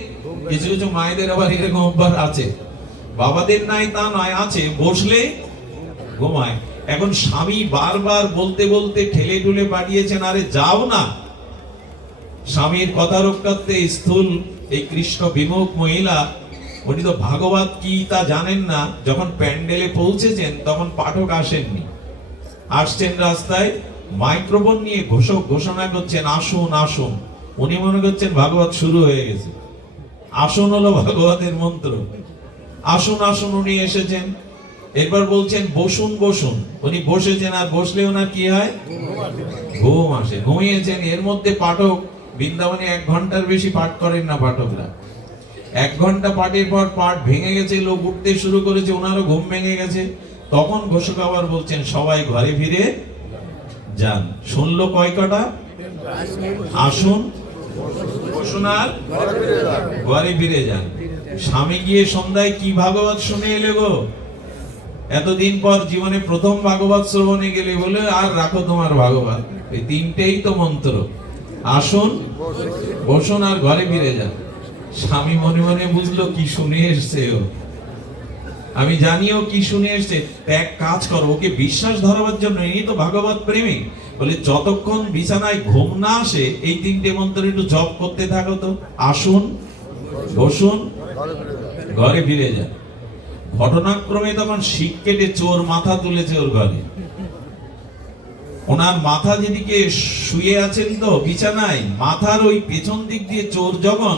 কিছু কিছু মায়েদের আবার এরকম অভ্যাস আছে, বাবাদের নাই তা নয়, আছে, বসলেই ঘুমায়। এখন স্বামী বারবার বলতে বলতে ঠেলে ঠুলে পাঠিয়েছেন, আরে যাও না। স্বামীর কথা রক্ষার্থে স্থূল এই কৃষ্ণ বিমুখ মহিলা, উনি তো ভাগবত কি তা জানেন না। যখন প্যান্ডেলে পৌঁছেছেন তখন পাঠক আসেননি, আসছেন রাস্তায় মাইক্রোফোন নিয়ে ঘোষণা করছেন আসুন আসুন। উনি মনে করছেন ভাগবত শুরু হয়ে গেছে। আসুন হলো ভাগবতের মন্ত্র। আসুন আসুন, উনি এসেছেন। এরপর বলছেন বসুন বসুন, উনি বসেছেন। আর বসলে ওনার কি হয়? ঘুম আসে, ঘুমিয়েছেন। এর মধ্যে পাঠক, বৃন্দাবনে 1 ঘন্টার বেশি পাঠ করেন না পাঠকরা। 1 ঘন্টা পাঠের পর পাঠ ভেঙে গেছে, লোক উঠতে শুরু করেছে, ওনারও ঘুম ভেঙে গেছে। তখন ঘোষক আবার বলছেন সবাই ঘরে ফিরে যান। শুনলো কয় কটা? আসুন বসুন আর ঘরে ফিরে যান। স্বামী গিয়ে সন্ধ্যায় কি ভাগবত শুনে এলে গো? এতদিন পর জীবনে প্রথম ভাগবত শ্রবণে গেলে। বলে আর রাখো তোমার ভাগবত, এই 3টেই তো মন্ত্র, আসুন বসুন আর ঘরে ফিরে যান। স্বামী মনে মনে বুঝলো কি শুনে এসছে ও, আমি জানিও কি শুনে এসছে। এক কাজ করো, ওকে বিশ্বাস ধরাবার জন্য, ইনি তো ভাগবত প্রেমী, বলে যতক্ষণ বিছানায় ঘুম না আসে এই 3টে মন্ত্র একটু জপ করতে থাকো তো। আসুন বসুন ঘরে ফিরে যান। ঘটনাক্রমে তখন শিক কেটে চোর মাথা তুলেছে ওর ঘরে। ওনার মাথা যেদিকে শুয়ে আছেন তো বিছানায়, মাথার ওই পেছন দিক দিয়ে চোর যখন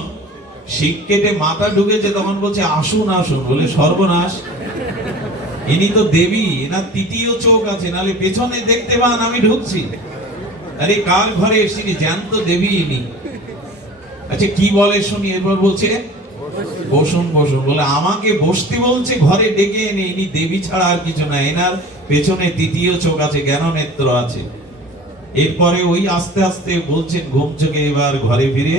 শিক কেটে মাথা ঢুকেছে তখন বলছে আসুন আসুন। বলে সর্বনাশ, ইনি তো দেবী, এনার 3য় চোখ আছে, নালে পেছনে দেখতে পান আমি ঢুকছি। আরে কার ঘরে এসেছি, জ্যান্ত দেবী ইনি। আচ্ছা কি বলে শুনি। এরপর বলছে বসুন বসুন, বলে আমাকে বসতে বলছে, ঘরে ডেকে এনে। ইনি দেবী ছাড়া আর কিছু না, এনার পেছনে তৃতীয় চোখ আছে, জ্ঞান নেত্র আছে। এরপরে ওই আস্তে আস্তে বলছেন ঘুম চোখে, এবার ঘরে ফিরে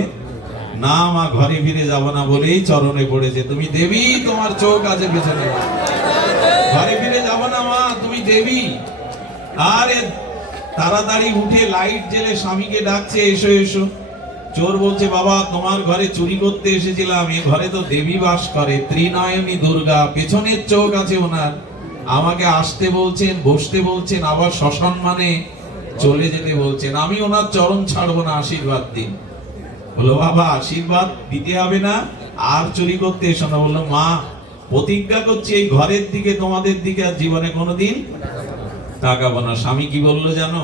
না মা, ঘরে ফিরে যাব না বলেই চরণে পড়েছে। তুমি দেবী, তোমার চোখ আছে পেছনে, ঘরে ফিরে যাব না মা, তুমি দেবী। আরে তাড়াতাড়ি উঠে লাইট জেলে স্বামীকে ডাকছে, এসো এসো। চোর বলছে বাবা, তোমার ঘরে চুরি করতে এসেছিলাম, এ ঘরে তো দেবী বাস করে, ত্রিনয়নী দুর্গা, পেছনের চোখ আছে ওনার। আমাকে আসতে বলছেন, বসতে বলছেন, আবার সসম্মানে চলে যেতে বলছেন। আমি ওনার চরণ ছাড়বো না, আশীর্বাদ দিন। বললো বাবা আশীর্বাদ দিতে হবে না, আর চুরি করতে এসো না। বললো মা প্রতিজ্ঞা করছি, এই ঘরের দিকে তোমাদের দিকে আর জীবনে কোনোদিন তাকাবো না। স্বামী কি বললো জানো?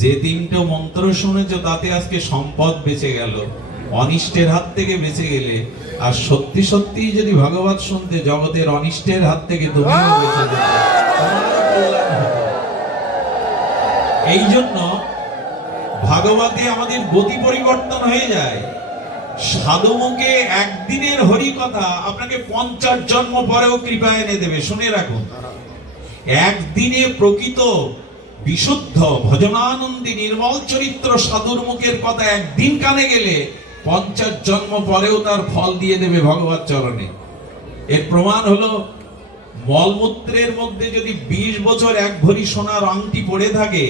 যে তিনটে মন্ত্র শুনেছো তাতে আজকে সম্পদ বেঁচে গেল, অনিষ্টের হাত থেকে বেঁচে গেলে। আর সত্যি সত্যি যদি ভাগবত শুনতে, জগতের অনিষ্টের হাত থেকে তুমিও বেঁচে যেতে। এই জন্য ভাগবতে আমাদের গতি পরিবর্তন হয়ে যায়। সাধু মুখে একদিনের হরি কথা আপনাকে 50 জন্ম পরেও কৃপা এনে দেবে। শুনে রাখুন, একদিনে প্রকৃত বিশুদ্ধ ভজনানন্দী নির্মল চরিত্র সাধুর মুখের কথা একদিন কানে গেলে 50 জন্ম পরেও তার ফল দিয়ে দেবে ভগবত চরণে। এর প্রমাণ হলো, মলমূত্রের মধ্যে যদি 20 বছর এক ভরি সোনার আংটি পড়ে থাকে,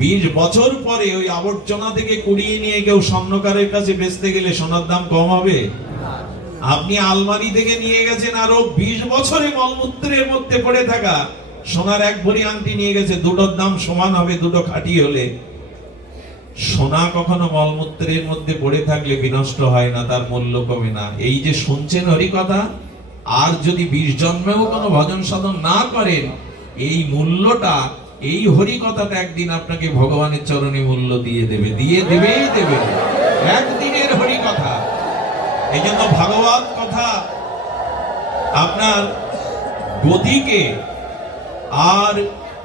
20 বছর পরে ওই আবর্জনা থেকে কুড়িয়ে নিয়ে কেউ স্বর্ণকারের কাছে বেচতে গেলে সোনার দাম কম হবে? আপনি আলমারি থেকে নিয়ে গেছেন, আরো 20 বছরে মলমূত্রের মধ্যে পড়ে থাকা সোনার এক ভরি আংটি নিয়ে গেছে, দুটোর দাম সমান হবে দুটো খাঁটি হলে। সোনা কখনো মলমূত্রের মধ্যে পড়ে থাকলে বিনষ্ট হয় না, তার মূল্য কমে না। এই যে শুনছেন হরি কথা, আর যদি 20 জন্মেও কোনো ভজন সাধন না করেন, এই মূল্যটা, এই হরি কথাটা একদিন আপনাকে ভগবানের চরণে মূল্য দিয়ে দেবে, দিয়ে দেবেই দেবে। একদিনের হরি কথা। এই জন্য ভাগবত কথা আপনার গতিকে আর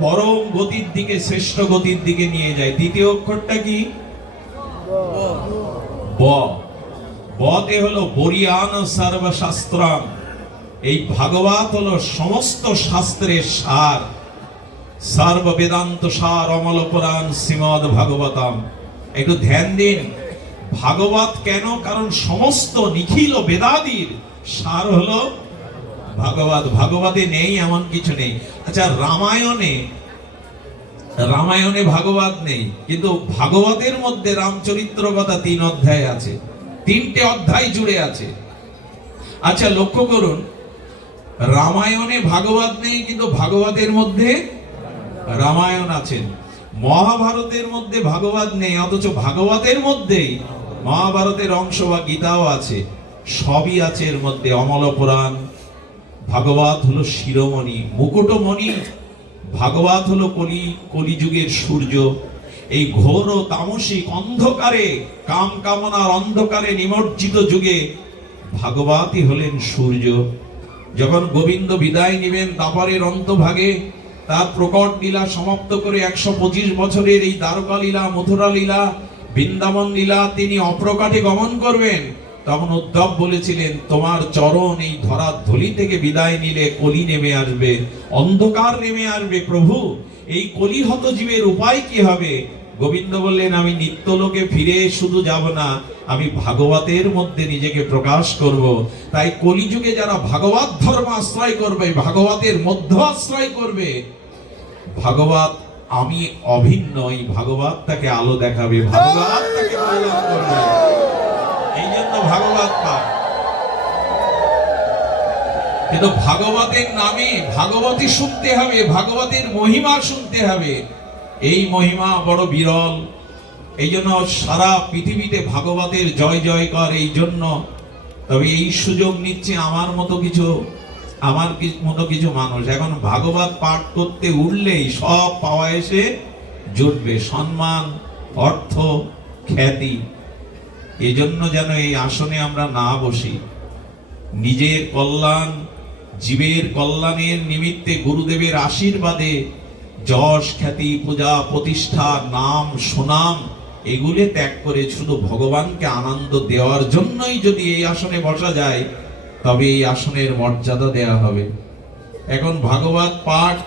পরম গতির দিকে, শ্রেষ্ঠ গতির দিকে নিয়ে যায়। তৃতীয় অক্ষরটা কি? ব। বতে হলো বরিয়ান সর্বশাস্ত্রাম। এই ভাগবত হলো সমস্ত শাস্ত্রের সার, সর্ব বেদান্ত সার, অমল পুরাণ শ্রীমদ ভাগবতম। একটু ধ্যান দিন, ভাগবত কেন? কারণ সমস্ত নিখিল বেদাদির সার হলো ভাগবত। ভাগবতে নেই এমন কিছু নেই। আচ্ছা রামায়ণে ভাগবত নেই, কিন্তু ভাগবতের মধ্যে রামচরিত্র কথা 3 অধ্যায় আছে, 3টে অধ্যায় জুড়ে আছে। আচ্ছা লক্ষ্য করুন, রামায়ণে ভাগবত নেই, কিন্তু ভাগবতের মধ্যে রামায়ণ আছেন। মহাভারতের মধ্যে ভাগবত নেই, অথচ ভাগবতের মধ্যেই মহাভারতের অংশ বা গীতাও আছে, সবই আছে এর মধ্যে। অমল পুরাণ। ভাগবত হলো শিরোমণি, মুকুটমণি। ভাগবত হলো কলিযুগের সূর্য। এই ঘোর ও তামসিক অন্ধকারে, কাম কামনার অন্ধকারে নিমজ্জিত যুগে ভাগবতই হলেন সূর্য। যখন গোবিন্দ বিদায় নেবেন তারপরের অন্তভাগে, তার প্রকট লীলা সমাপ্ত করে 125 বছরের এই দ্বারকা লীলা, মথুরা লীলা, বৃন্দাবন লীলা তিনি অপ্রকাটে গমন করবেন। তখন উদ্ধব বলেছিলেন, তোমার চরণ এই ধরার ধুলি থেকে বিদায় নিলে কলি নেমে আসবে, অন্ধকার নেমে আসবে। প্রভু, এই কলিহত জীবের উপায় কি হবে? গোবিন্দ বললেন, আমি নিত্যলোকে ফিরে শুধু যাব না, আমি ভাগবতের মধ্যে নিজেকে প্রকাশ করব। তাই কলিযুগে যারা ভাগবত ধর্ম আশ্রয় করবে, ভাগবতের মধ্য আশ্রয় করবে, ভাগবত আমি অভিন্ন, এই ভাগবত তাকে আলো দেখাবে, ভাগবত তাকে কল্যাণ করবে। এই জন্য ভাগবত পাঠ। কিন্তু ভাগবতের নামে ভাগবতী শুনতে হবে, ভাগবতের মহিমা শুনতে হবে। এই মহিমা বড় বিরল। এই জন্য সারা পৃথিবীতে ভাগবতের জয় জয়কার। এই জন্য তবে এই সুযোগ নিচ্ছে আমার মতো কিছু মানুষ। এখন ভাগবত পাঠ করতে উঠলেই সব পাওয়া এসে জুটবে, সম্মান, অর্থ, খ্যাতি। এই জন্য যেন এই আসনে আমরা না বসি। নিজের কল্যাণ, জীবের কল্যাণের নিমিত্তে গুরুদেবের আশীর্বাদে যশ খ্যাতি পূজা প্রতিষ্ঠা নাম সুনাম এগুলি ত্যাগ করে শুধু ভগবানকে আনন্দ দেওয়ার জন্যই যদি এই আসনে বসা যায়, তবে এই আসনের মর্যাদা দেয়া হবে। এখন ভাগবত পাঠ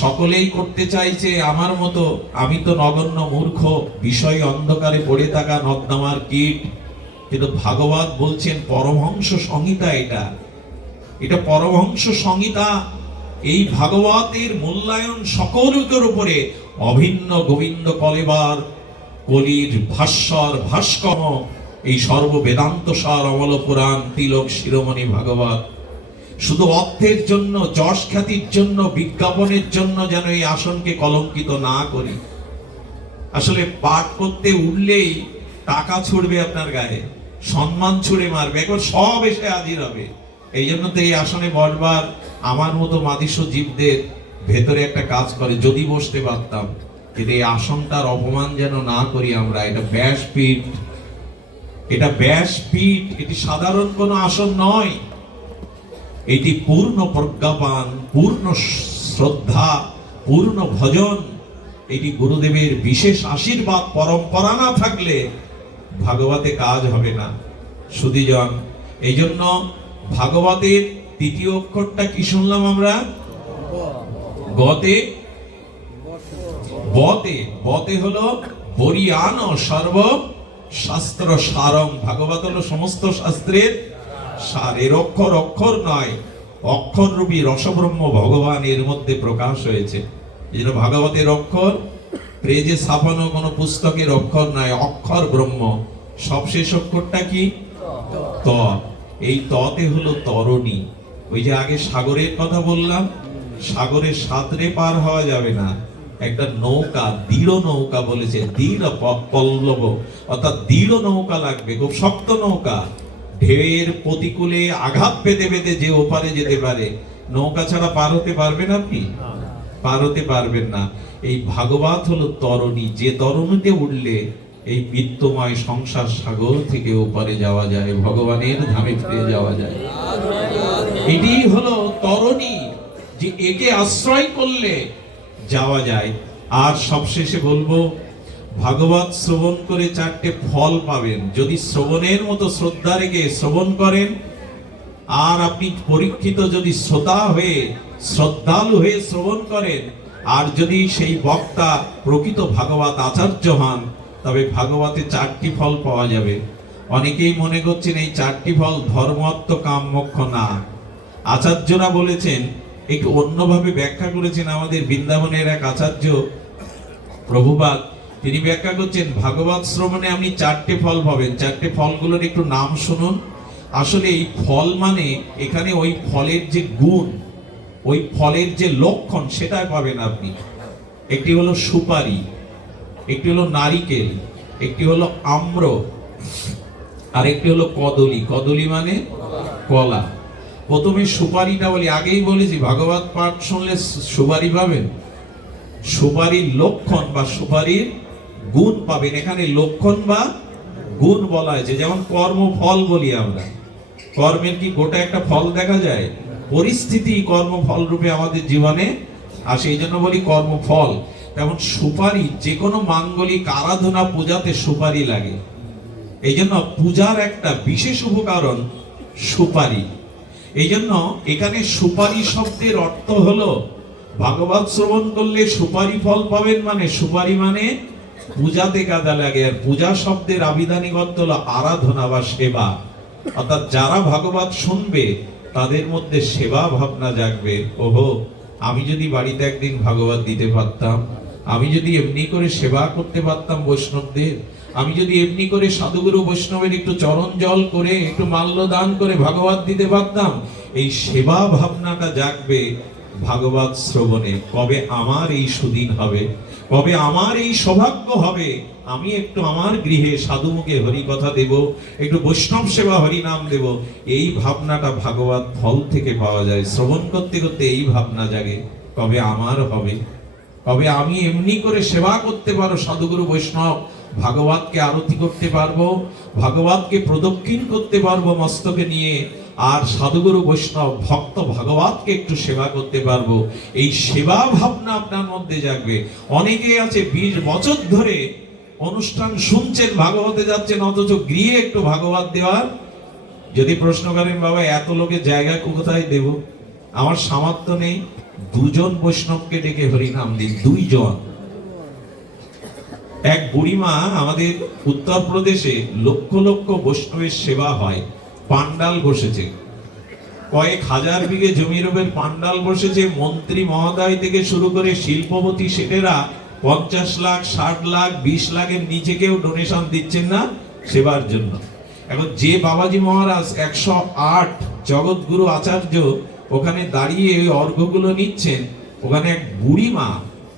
সকলেই করতে চাইছে আমার মতো, আমি তো নগণ্য মূর্খ, বিষয় অন্ধকারে পড়ে থাকা নর্দমার কীট। কিন্তু ভাগবত বলছেন পরমহংস সংহিতা, এটা পরমহংস সংহিতা। এই ভাগবতের মূল্যায়ন সকলের উপরে অভিন্ন গোবিন্দ কলেবার কলির ভাস্বর ভাস্কর এই সর্ব বেদান্ত সার অমল পুরাণ তিলক শিরোমণি ভাগবত। শুধু অর্থের জন্য, যশ খ্যাতির জন্য, বিজ্ঞাপনের জন্য যেন এই আসনকে কলঙ্কিত না করি। আসলে পাঠ করতে উঠলেই টাকা ছুড়বে আপনার গায়ে, সম্মান ছুড়ে মারবে, এখন সব এসে হাজির হবে। এই জন্য তো এই আসনে বসবার আমার মতো মাদিস্য জীবদের ভেতরে একটা কাজ করে, যদি বসতে পারতাম। কিন্তু এই আসনটার অপমান যেন না করি আমরা। এটা ব্যাসপীঠ, এটি সাধারণ কোনো আসন নয়। এটি পূর্ণ প্রজ্ঞাপান, পূর্ণ শ্রদ্ধা, পূর্ণ ভজন। এটি গুরুদেবের বিশেষ আশীর্বাদ পরম্পরা না থাকলে ভাগবতে কাজ হবে না সুধীজন। এই জন্য ভাগবতের তৃতীয় অক্ষরটা কি শুনলাম আমরা? গতে, বতে। বতে হলো বরিয়ান সর্ব শাস্ত্র সারং। ভাগবত হলো সমস্ত শাস্ত্রের সার। এর অক্ষর অক্ষর নয়, অক্ষর রূপী রসব্রহ্ম ভগবান এর মধ্যে প্রকাশ হয়েছে। এই জন্য ভাগবতের অক্ষর পেজে ছাপানো কোনো পুস্তকের অক্ষর নয়, অক্ষর ব্রহ্ম। সবশেষ অক্ষরটা কি? ত। এই ততে হলো তরণী। ওই যে আগে সাগরের কথা বললাম, সাগরের সাঁতরে পার হওয়া যাবে না। একটা নৌকা, দৃঢ় নৌকা বলেছে, দৃঢ় পল্লব, অর্থাৎ দৃঢ় নৌকা লাগবে, খুব শক্ত নৌকা। ঢেউয়ের প্রতিকূলে আঘাত পেতে পেতে যে ওপারে যেতে পারে, নৌকা ছাড়া পার হতে পারবেন আপনি? পার হতে পারবেন না। এই ভাগবত হলো তরণী, যে তরণীতে উঠলে এই বিত্তময় সংসার সাগর থেকে ওপারে যাওয়া যায়, ভগবানের ধামে ফিরে যাওয়া যায়। এটি হলো তরণী, যে একে আশ্রয় করলে যাওয়া যায়। আর সবশেষে বলবো, ভাগবত শ্রবণ করে 4টে ফল পাবেন যদি শ্রবণের মতো শ্রদ্ধা রেখে শ্রবণ করেন। আর আপনি পরীক্ষিত যদি শ্রোতা হয়ে শ্রদ্ধালু হয়ে শ্রবণ করেন, আর যদি সেই বক্তা প্রকৃত ভাগবত আচার্য হন, তবে ভাগবতে 4টি ফল পাওয়া যাবে। অনেকেই মনে করছেন এই 4টি ফল ধর্মার্থ কাম মোক্ষ না। আচার্যরা বলেছেন, একটু অন্যভাবে ব্যাখ্যা করেছেন আমাদের বৃন্দাবনের এক আচার্য প্রভুপাদ। তিনি ব্যাখ্যা করছেন, ভাগবত শ্রবণে আপনি 4টে ফল পাবেন। 4টে ফলগুলোর একটু নাম শুনুন। আসলে এই ফল মানে এখানে ওই ফলের যে গুণ, ওই ফলের যে লক্ষণ, সেটা পাবেন আপনি। একটি হলো সুপারি, একটি হলো নারিকেল, একটি হলো আম্র, আর একটি হলো কদলী। কদলী মানে কলা। প্রথমে সুপারিটা বলি, আগেই বলেছি ভাগবত পাঠ শুনলে সুপারি পাবেন। সুপারির লক্ষণ বা সুপারির গুণ পাবেন। এখানে লক্ষণ বা গুণ বলা হয়েছে। যেমন কর্ম ফল বলি আমরা, কর্মের কি গোটা একটা ফল দেখা যায়? পরিস্থিতি কর্মফল রূপে আমাদের জীবনে আসে, এই জন্য বলি কর্মফল। তেমন সুপারি, যে কোনো মাঙ্গলিক আরাধনা পূজাতে সুপারি লাগে। এই জন্য পূজার একটা বিশেষ উপকরণ সুপারি। এই জন্য এখানে সুপারি শব্দের অর্থ হলো, ভাগবত শ্রবণ করলে সুপারি ফল পাবেন। মানে সুপারি মানে পূজাতে কাজে লাগে। আর পূজা শব্দের আবিধানিক অর্থ হলো আরাধনা বা সেবা। অর্থাৎ যারা ভাগবত শুনবে তাদের মধ্যে সেবা ভাবনা জাগবে। ওহো, আমি যদি বাড়িতে একদিন ভাগবত দিতে পারতাম, আমি যদি এমনি করে সেবা করতে পারতাম বৈষ্ণবদের, আমি যদি এমনি করে সাধুগুরু বৈষ্ণবের একটু চরণ জল করে, একটু মাল্য দান করে ভাগবত দিতে পারতাম, এই সেবা ভাবনাটা জাগবে ভাগবত শ্রবণে। কবে আমার এই সুদিন হবে, কবে আমার এই সৌভাগ্য হবে, আমি একটু আমার গৃহে সাধু মুখে হরি কথা দেব, একটু বৈষ্ণব সেবা হরি নাম দেব। এই ভাবনাটা ভাগবত ফল থেকে পাওয়া যায়। শ্রবণ করতে করতে এই ভাবনা জাগে, কবে আমার হবে, কবে আমি এমনি করে সেবা করতে পারো সাধুগুরু বৈষ্ণব, ভাগবতকে আরতি করতে পারবো, ভাগবতকে প্রদক্ষিণ করতে পারবো মস্তকে নিয়ে, আর সাধুগুরু বৈষ্ণব ভক্ত ভাগবতকে একটু সেবা করতে পারবো, এই সেবা ভাবনা আপনার মধ্যে জাগবে। অনেকে আছে 20 বছর ধরে অনুষ্ঠান শুনছেন, ভাগবতে যাচ্ছেন, অথচ গৃহে একটু ভাগবত দেওয়ার, যদি প্রশ্ন করেন বাবা এত লোকের জায়গা কোথায় দেব, আমার সামর্থ্য নেই, 2 জন বৈষ্ণবকে ডেকে হরিনাম দিন, 2 জন। এক বুড়িমা, আমাদের উত্তরপ্রদেশে লক্ষ লক্ষ বৈষ্ণবের সেবা হয়, পান্ডাল বসেছে, কয়েক হাজার বিঘে জমির উপর পান্ডাল বসেছে, মন্ত্রী মহোদয় থেকে শুরু করে শিল্পপতি শেঠেরা 50 লাখ 60 লাখ 20 লাখের নিচে কেউ ডোনেশন দিচ্ছেন না সেবার জন্য। এখন যে বাবাজি মহারাজ 108 জগৎগুরু আচার্য ওখানে দাঁড়িয়ে ওই অর্ঘ্যগুলো নিচ্ছেন, ওখানে এক বুড়িমা,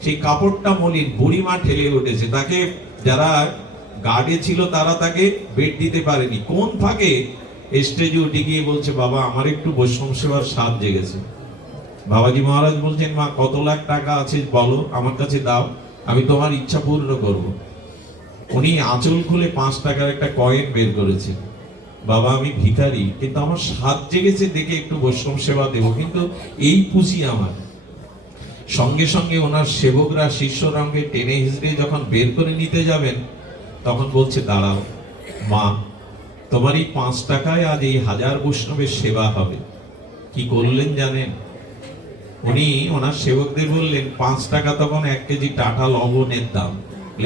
সেই কাপড়টা মলিন, বুড়িমা ঠেলে উঠেছে, তাকে যারা গার্ডে ছিল তারা তাকে বেড দিতে পারেনি, কোন ফাঁকে স্টেজে উঠে গিয়ে বলছে বাবা আমার একটু বৈষ্ণব সেবার স্বাদ জেগেছে। বাবাজি মহারাজ বলছেন মা কত লাখ টাকা আছে বলো, আমার কাছে দাও, আমি তোমার ইচ্ছা পূর্ণ করব। উনি আঁচল খুলে 5 টাকার একটা কয়েন বের করেছে, বাবা আমি ভিখারি, কিন্তু আমার স্বাদ জেগেছে দেখে একটু বৈষ্ণব সেবা দেবো, কিন্তু এই পুঁজি আমার। সঙ্গে সঙ্গে ওনার সেবকরা শিষ্যরঙ্গে টেনে হিজড়ে যখন বের করে নিতে যাবেন, তখন বলছে দাঁড়াও মা, তোমার এই 5 টাকায় আজ এই 1000 বৈষ্ণবের সেবা হবে। কি করলেন জানেন? উনি ওনার সেবকদের বললেন 5 টাকা তখন 1 কেজি টাটা লবণের দাম,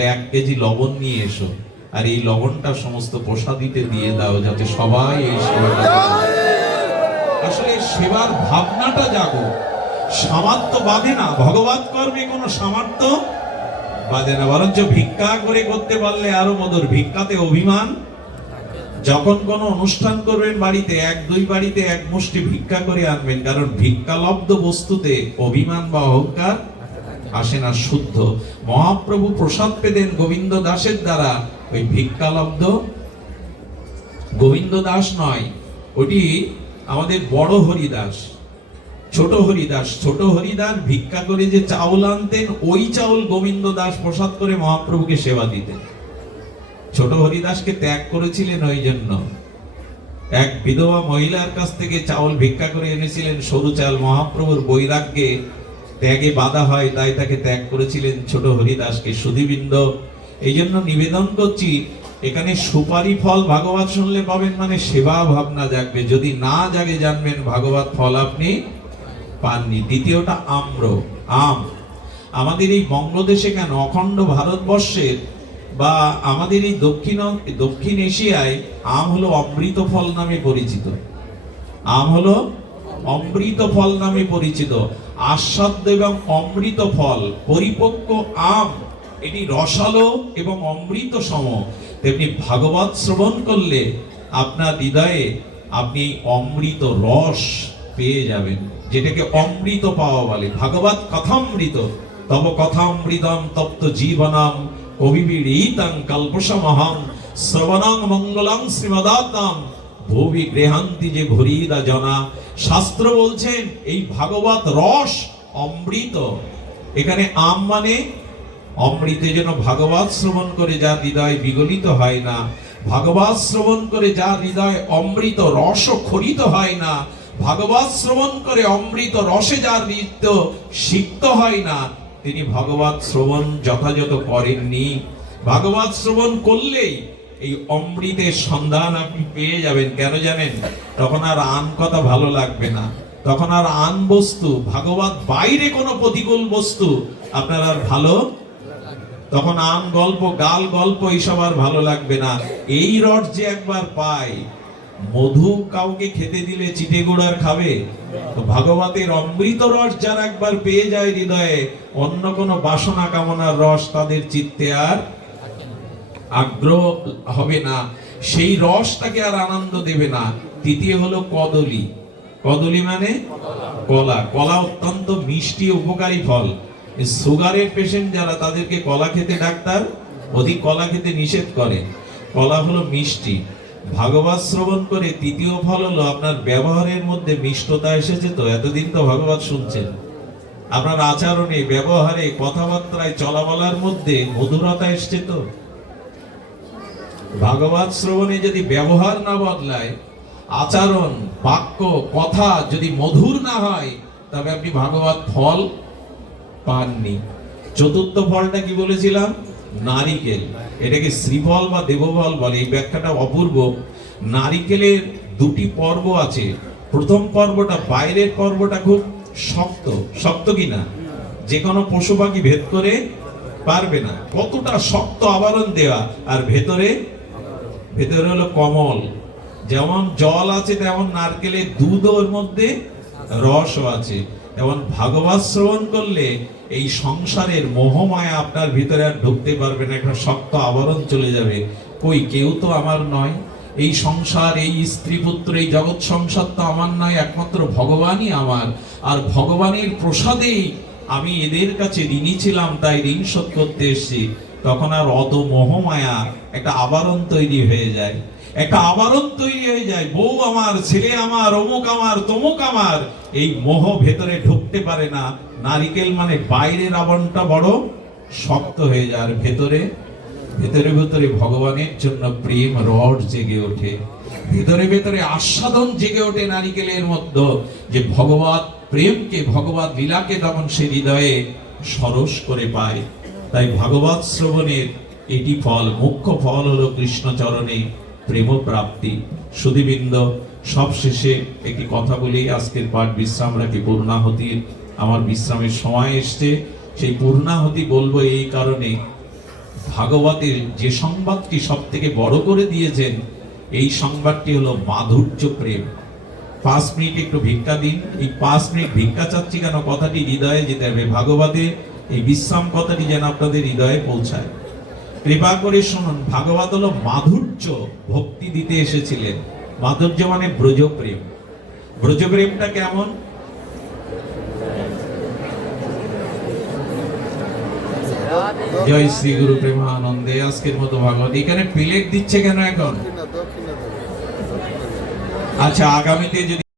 1 কেজি লবণ নিয়ে এসো, আর এই লবণটা সমস্ত প্রসাদিতে দিয়ে দাও, যাতে সবাই এই সেবাটা। আসলে সেবার ভাবনাটা জাগো, সামর্থ্য বাঁধে না, ভগবত কর্মে কোনো সামর্থ্য বাঁধে না, বরঞ্চ ভিক্ষা করে করতে পারলে আরো মধুর। ভিক্ষাতে অভিমান, যখন কোনো অনুষ্ঠান করবেন বাড়িতে, 1-2 বাড়িতে 1 মুষ্টি ভিক্ষা করে আনবেন, কারণ ভিক্ষালব্ধ বস্তুতে অভিমান বা অহংকার আসে না, শুদ্ধ। মহাপ্রভু প্রসাদ পেতেন গোবিন্দ দাসের দ্বারা, ওই ভিক্ষালব্ধ গোবিন্দ দাস নয়, ওটি আমাদের বড় হরিদাস, ছোট হরিদাস। ছোট হরিদাস ভিক্ষা করে যে চাউল আনতেন, ওই চাউল গোবিন্দ দাস প্রসাদ করে মহাপ্রভুকে সেবা দিতেন। ছোট হরিদাসকে ত্যাগ করেছিলেন ওই জন্য। এক বিধবা মহিলার কাছ থেকে চাউল ভিক্ষা করে এনেছিলেন, সরু চাল, মহাপ্রভুর বৈরাগ্যে ত্যাগে বাধা হয়, তাই তাকে ত্যাগ করেছিলেন ছোট হরিদাসকে। সুধীবৃন্দ, এই জন্য নিবেদন করছি, এখানে সুপারি ফল ভাগবত শুনলে পাবেন, মানে সেবা ভাবনা জাগবে। যদি না জাগে জানবেন ভাগবত ফল আপনি পাননি। দ্বিতীয়টা আম্র, আম। আমাদের এই বঙ্গদেশে কেন, অখণ্ড ভারতবর্ষের বা আমাদের এই দক্ষিণ এশিয়ায় আম হলো অমৃত ফল নামে পরিচিত। আম হলো অমৃত ফল নামে পরিচিত। আস্বাদ্য এবং অমৃত ফল, পরিপক্ক আম, এটি রসালো এবং অমৃত সম। তেমনি ভাগবত শ্রবণ করলে আপনার হৃদয়ে আপনি অমৃত রস পেয়ে যাবেন, যেটাকে অমৃত পাওয়া বলে। ভাগবত কথামৃত, তব কথামৃতম তপ্ত জীবনম কবিবিড়িতং কল্পসমহং শ্রবণং মঙ্গলং শ্রীমদাত্মম ভুবি গৃহান্তি যে ভরিদা জনা। শাস্ত্র বলছেন এই ভাগবত রস অমৃত। এখানে আম মানে অমৃতের জন্য ভাগবত শ্রবণ করে যা হৃদয় বিগলিত হয় না, ভাগবত শ্রবণ করে যা হৃদয় অমৃত রস খরিত হয় না, ভাগবত শ্রবণ করে অমৃত রসে যার হৃদয় সিক্ত হয় না, তিনি ভগবত শ্রবণ যথাযথ করেননি। ভাগবত শ্রবণ করলেই এই অমৃতের সন্ধান আপনি পেয়ে যাবেন। কেন জানেন? তখন আর আন কথা ভালো লাগবে না, তখন আর আন বস্তু, ভাগবত বাইরে কোনো প্রতিকূল বস্তু আপনার আর ভালো, তখন আন গল্প, গাল গল্প এইসব আর ভালো লাগবে না। এই রস যে একবার পায়, মধু কাউকে খেতে দিলে চিটে গুড়ার খাবে, তো ভাগবতের অমৃত রস যারা একবার পেয়ে যায় হৃদয়ে, অন্য কোনো বাসনা কামনার রস তাদের চিত্তে আর আগ্রহ হবে না, সেই রসটাকে আর আনন্দ দেবে না। তৃতীয় হলো কদলী। কদলী মানে কলা। কলা অত্যন্ত মিষ্টি উপকারী ফল। সুগারের পেশেন্ট যারা, তাদেরকে কলা খেতে ডাক্তার অধিক কলা খেতে নিষেধ করে। কলা হলো মিষ্টি। ভাগবত শ্রবণ করে তৃতীয় ফল হলো আপনার ব্যবহারের মধ্যে মিষ্টতা এসেছে। তো এতদিন তো ভাগবত শুনছেন, আপনার আচরণে, ব্যবহারে, কথাবার্তায়, চলাবলার মধ্যে মধুরতা এসছে। তো ভাগবত শ্রবণে যদি ব্যবহার না বদলায়, আচরণ, বাক্য, কথা যদি মধুর না হয়, তবে আপনি ভাগবত ফল পাননি। চতুর্থ ফলটা কি বলেছিলাম? নারিকেল। এটাকে শ্রীফল বা দেবফল বলে। এই ব্যাখ্যাটা অপূর্ব। নারিকেলের দুটি পর্ব আছে। প্রথম পর্বটা, বাইরের পর্বটা খুব শক্ত। শক্ত কিনা? যে কোনো পশু পাখি ভেদ করে পারবে না, কতটা শক্ত আবরণ দেওয়া। আর ভেতরে হলো কমল। যেমন জল আছে, তেমন নারকেলের দুধও ওর মধ্যে রসও আছে। তেমন ভাগবত শ্রবণ করলে এই সংসারের মোহমায়া আপনার ভিতরে আর ঢুকতে পারবে না। একটা শক্ত আবরণ চলে যাবে। কই, কেউ তো আমার নয়। এই সংসার, এই স্ত্রী পুত্র, এই জগৎ সংসার তো আমার নয়, একমাত্র ভগবানই আমার। আর ভগবানের প্রসাদেই আমি এদের কাছে ঋণী ছিলাম, তাই ঋণ শোধ করতে এসেছি। তখন আর অত মোহমায়া একটা আবরণ তৈরি হয়ে যায়। একটা আবরণ তৈরি হয়ে যায়। বউ আমার, ছেলে আমার, অমুক আমার, তমুক আমার। এই মোহ ভেতরে ঢুকতে পারে না। নারিকেল মানে বাইরের আবরণটা বড় শক্ত হয়ে যায়, আর ভেতরে ভেতরে ভগবানের জন্য প্রেম রড জেগে ওঠে। ভেতরে আস্বাদন জেগে ওঠে নারিকেলের মধ্যে, যে ভগবত প্রেমকে, ভগবত লীলাকে তখন সে হৃদয়ে সরস করে পায়। তাই ভাগবত শ্রবণের এটি ফল। মুখ্য ফল হলো কৃষ্ণ চরণে প্রেম প্রাপ্তি। সুধীবৃন্দ, সবশেষে একটি কথা বলি, আজকের পাঠ বিশ্রাম রাখি। পূর্ণাহুতির আমার বিশ্রামের সময় এসছে। সেই পূর্ণাহুতি বলবো এই কারণে, ভাগবতের যে সংবাদটি সব থেকে বড় করে দিয়েছেন, এই সংবাদটি হলো মাধুর্য প্রেম। 5 মিনিট একটু ভিক্ষা দিন। এই 5 মিনিট ভিক্ষা চাচ্ছি কেন? কথাটি হৃদয়ে যেতে হবে। ভাগবতে এই বিশ্রাম কথাটি যেন আপনাদের হৃদয়ে পৌঁছায়। কৃপা করে শুনুন, ভাগবত হলো মাধুর্য, ভক্তি দিতে এসেছিলেন। মাধুর্য মানে ব্রজপ্রেম। ব্রজপ্রেমটা কেমন? জয় শ্রী গুরু প্রেমানন্দে। আজকের মতো ভাগবত এখানে প্লেট দিচ্ছে কেন এখন? আচ্ছা, আগামীতে যদি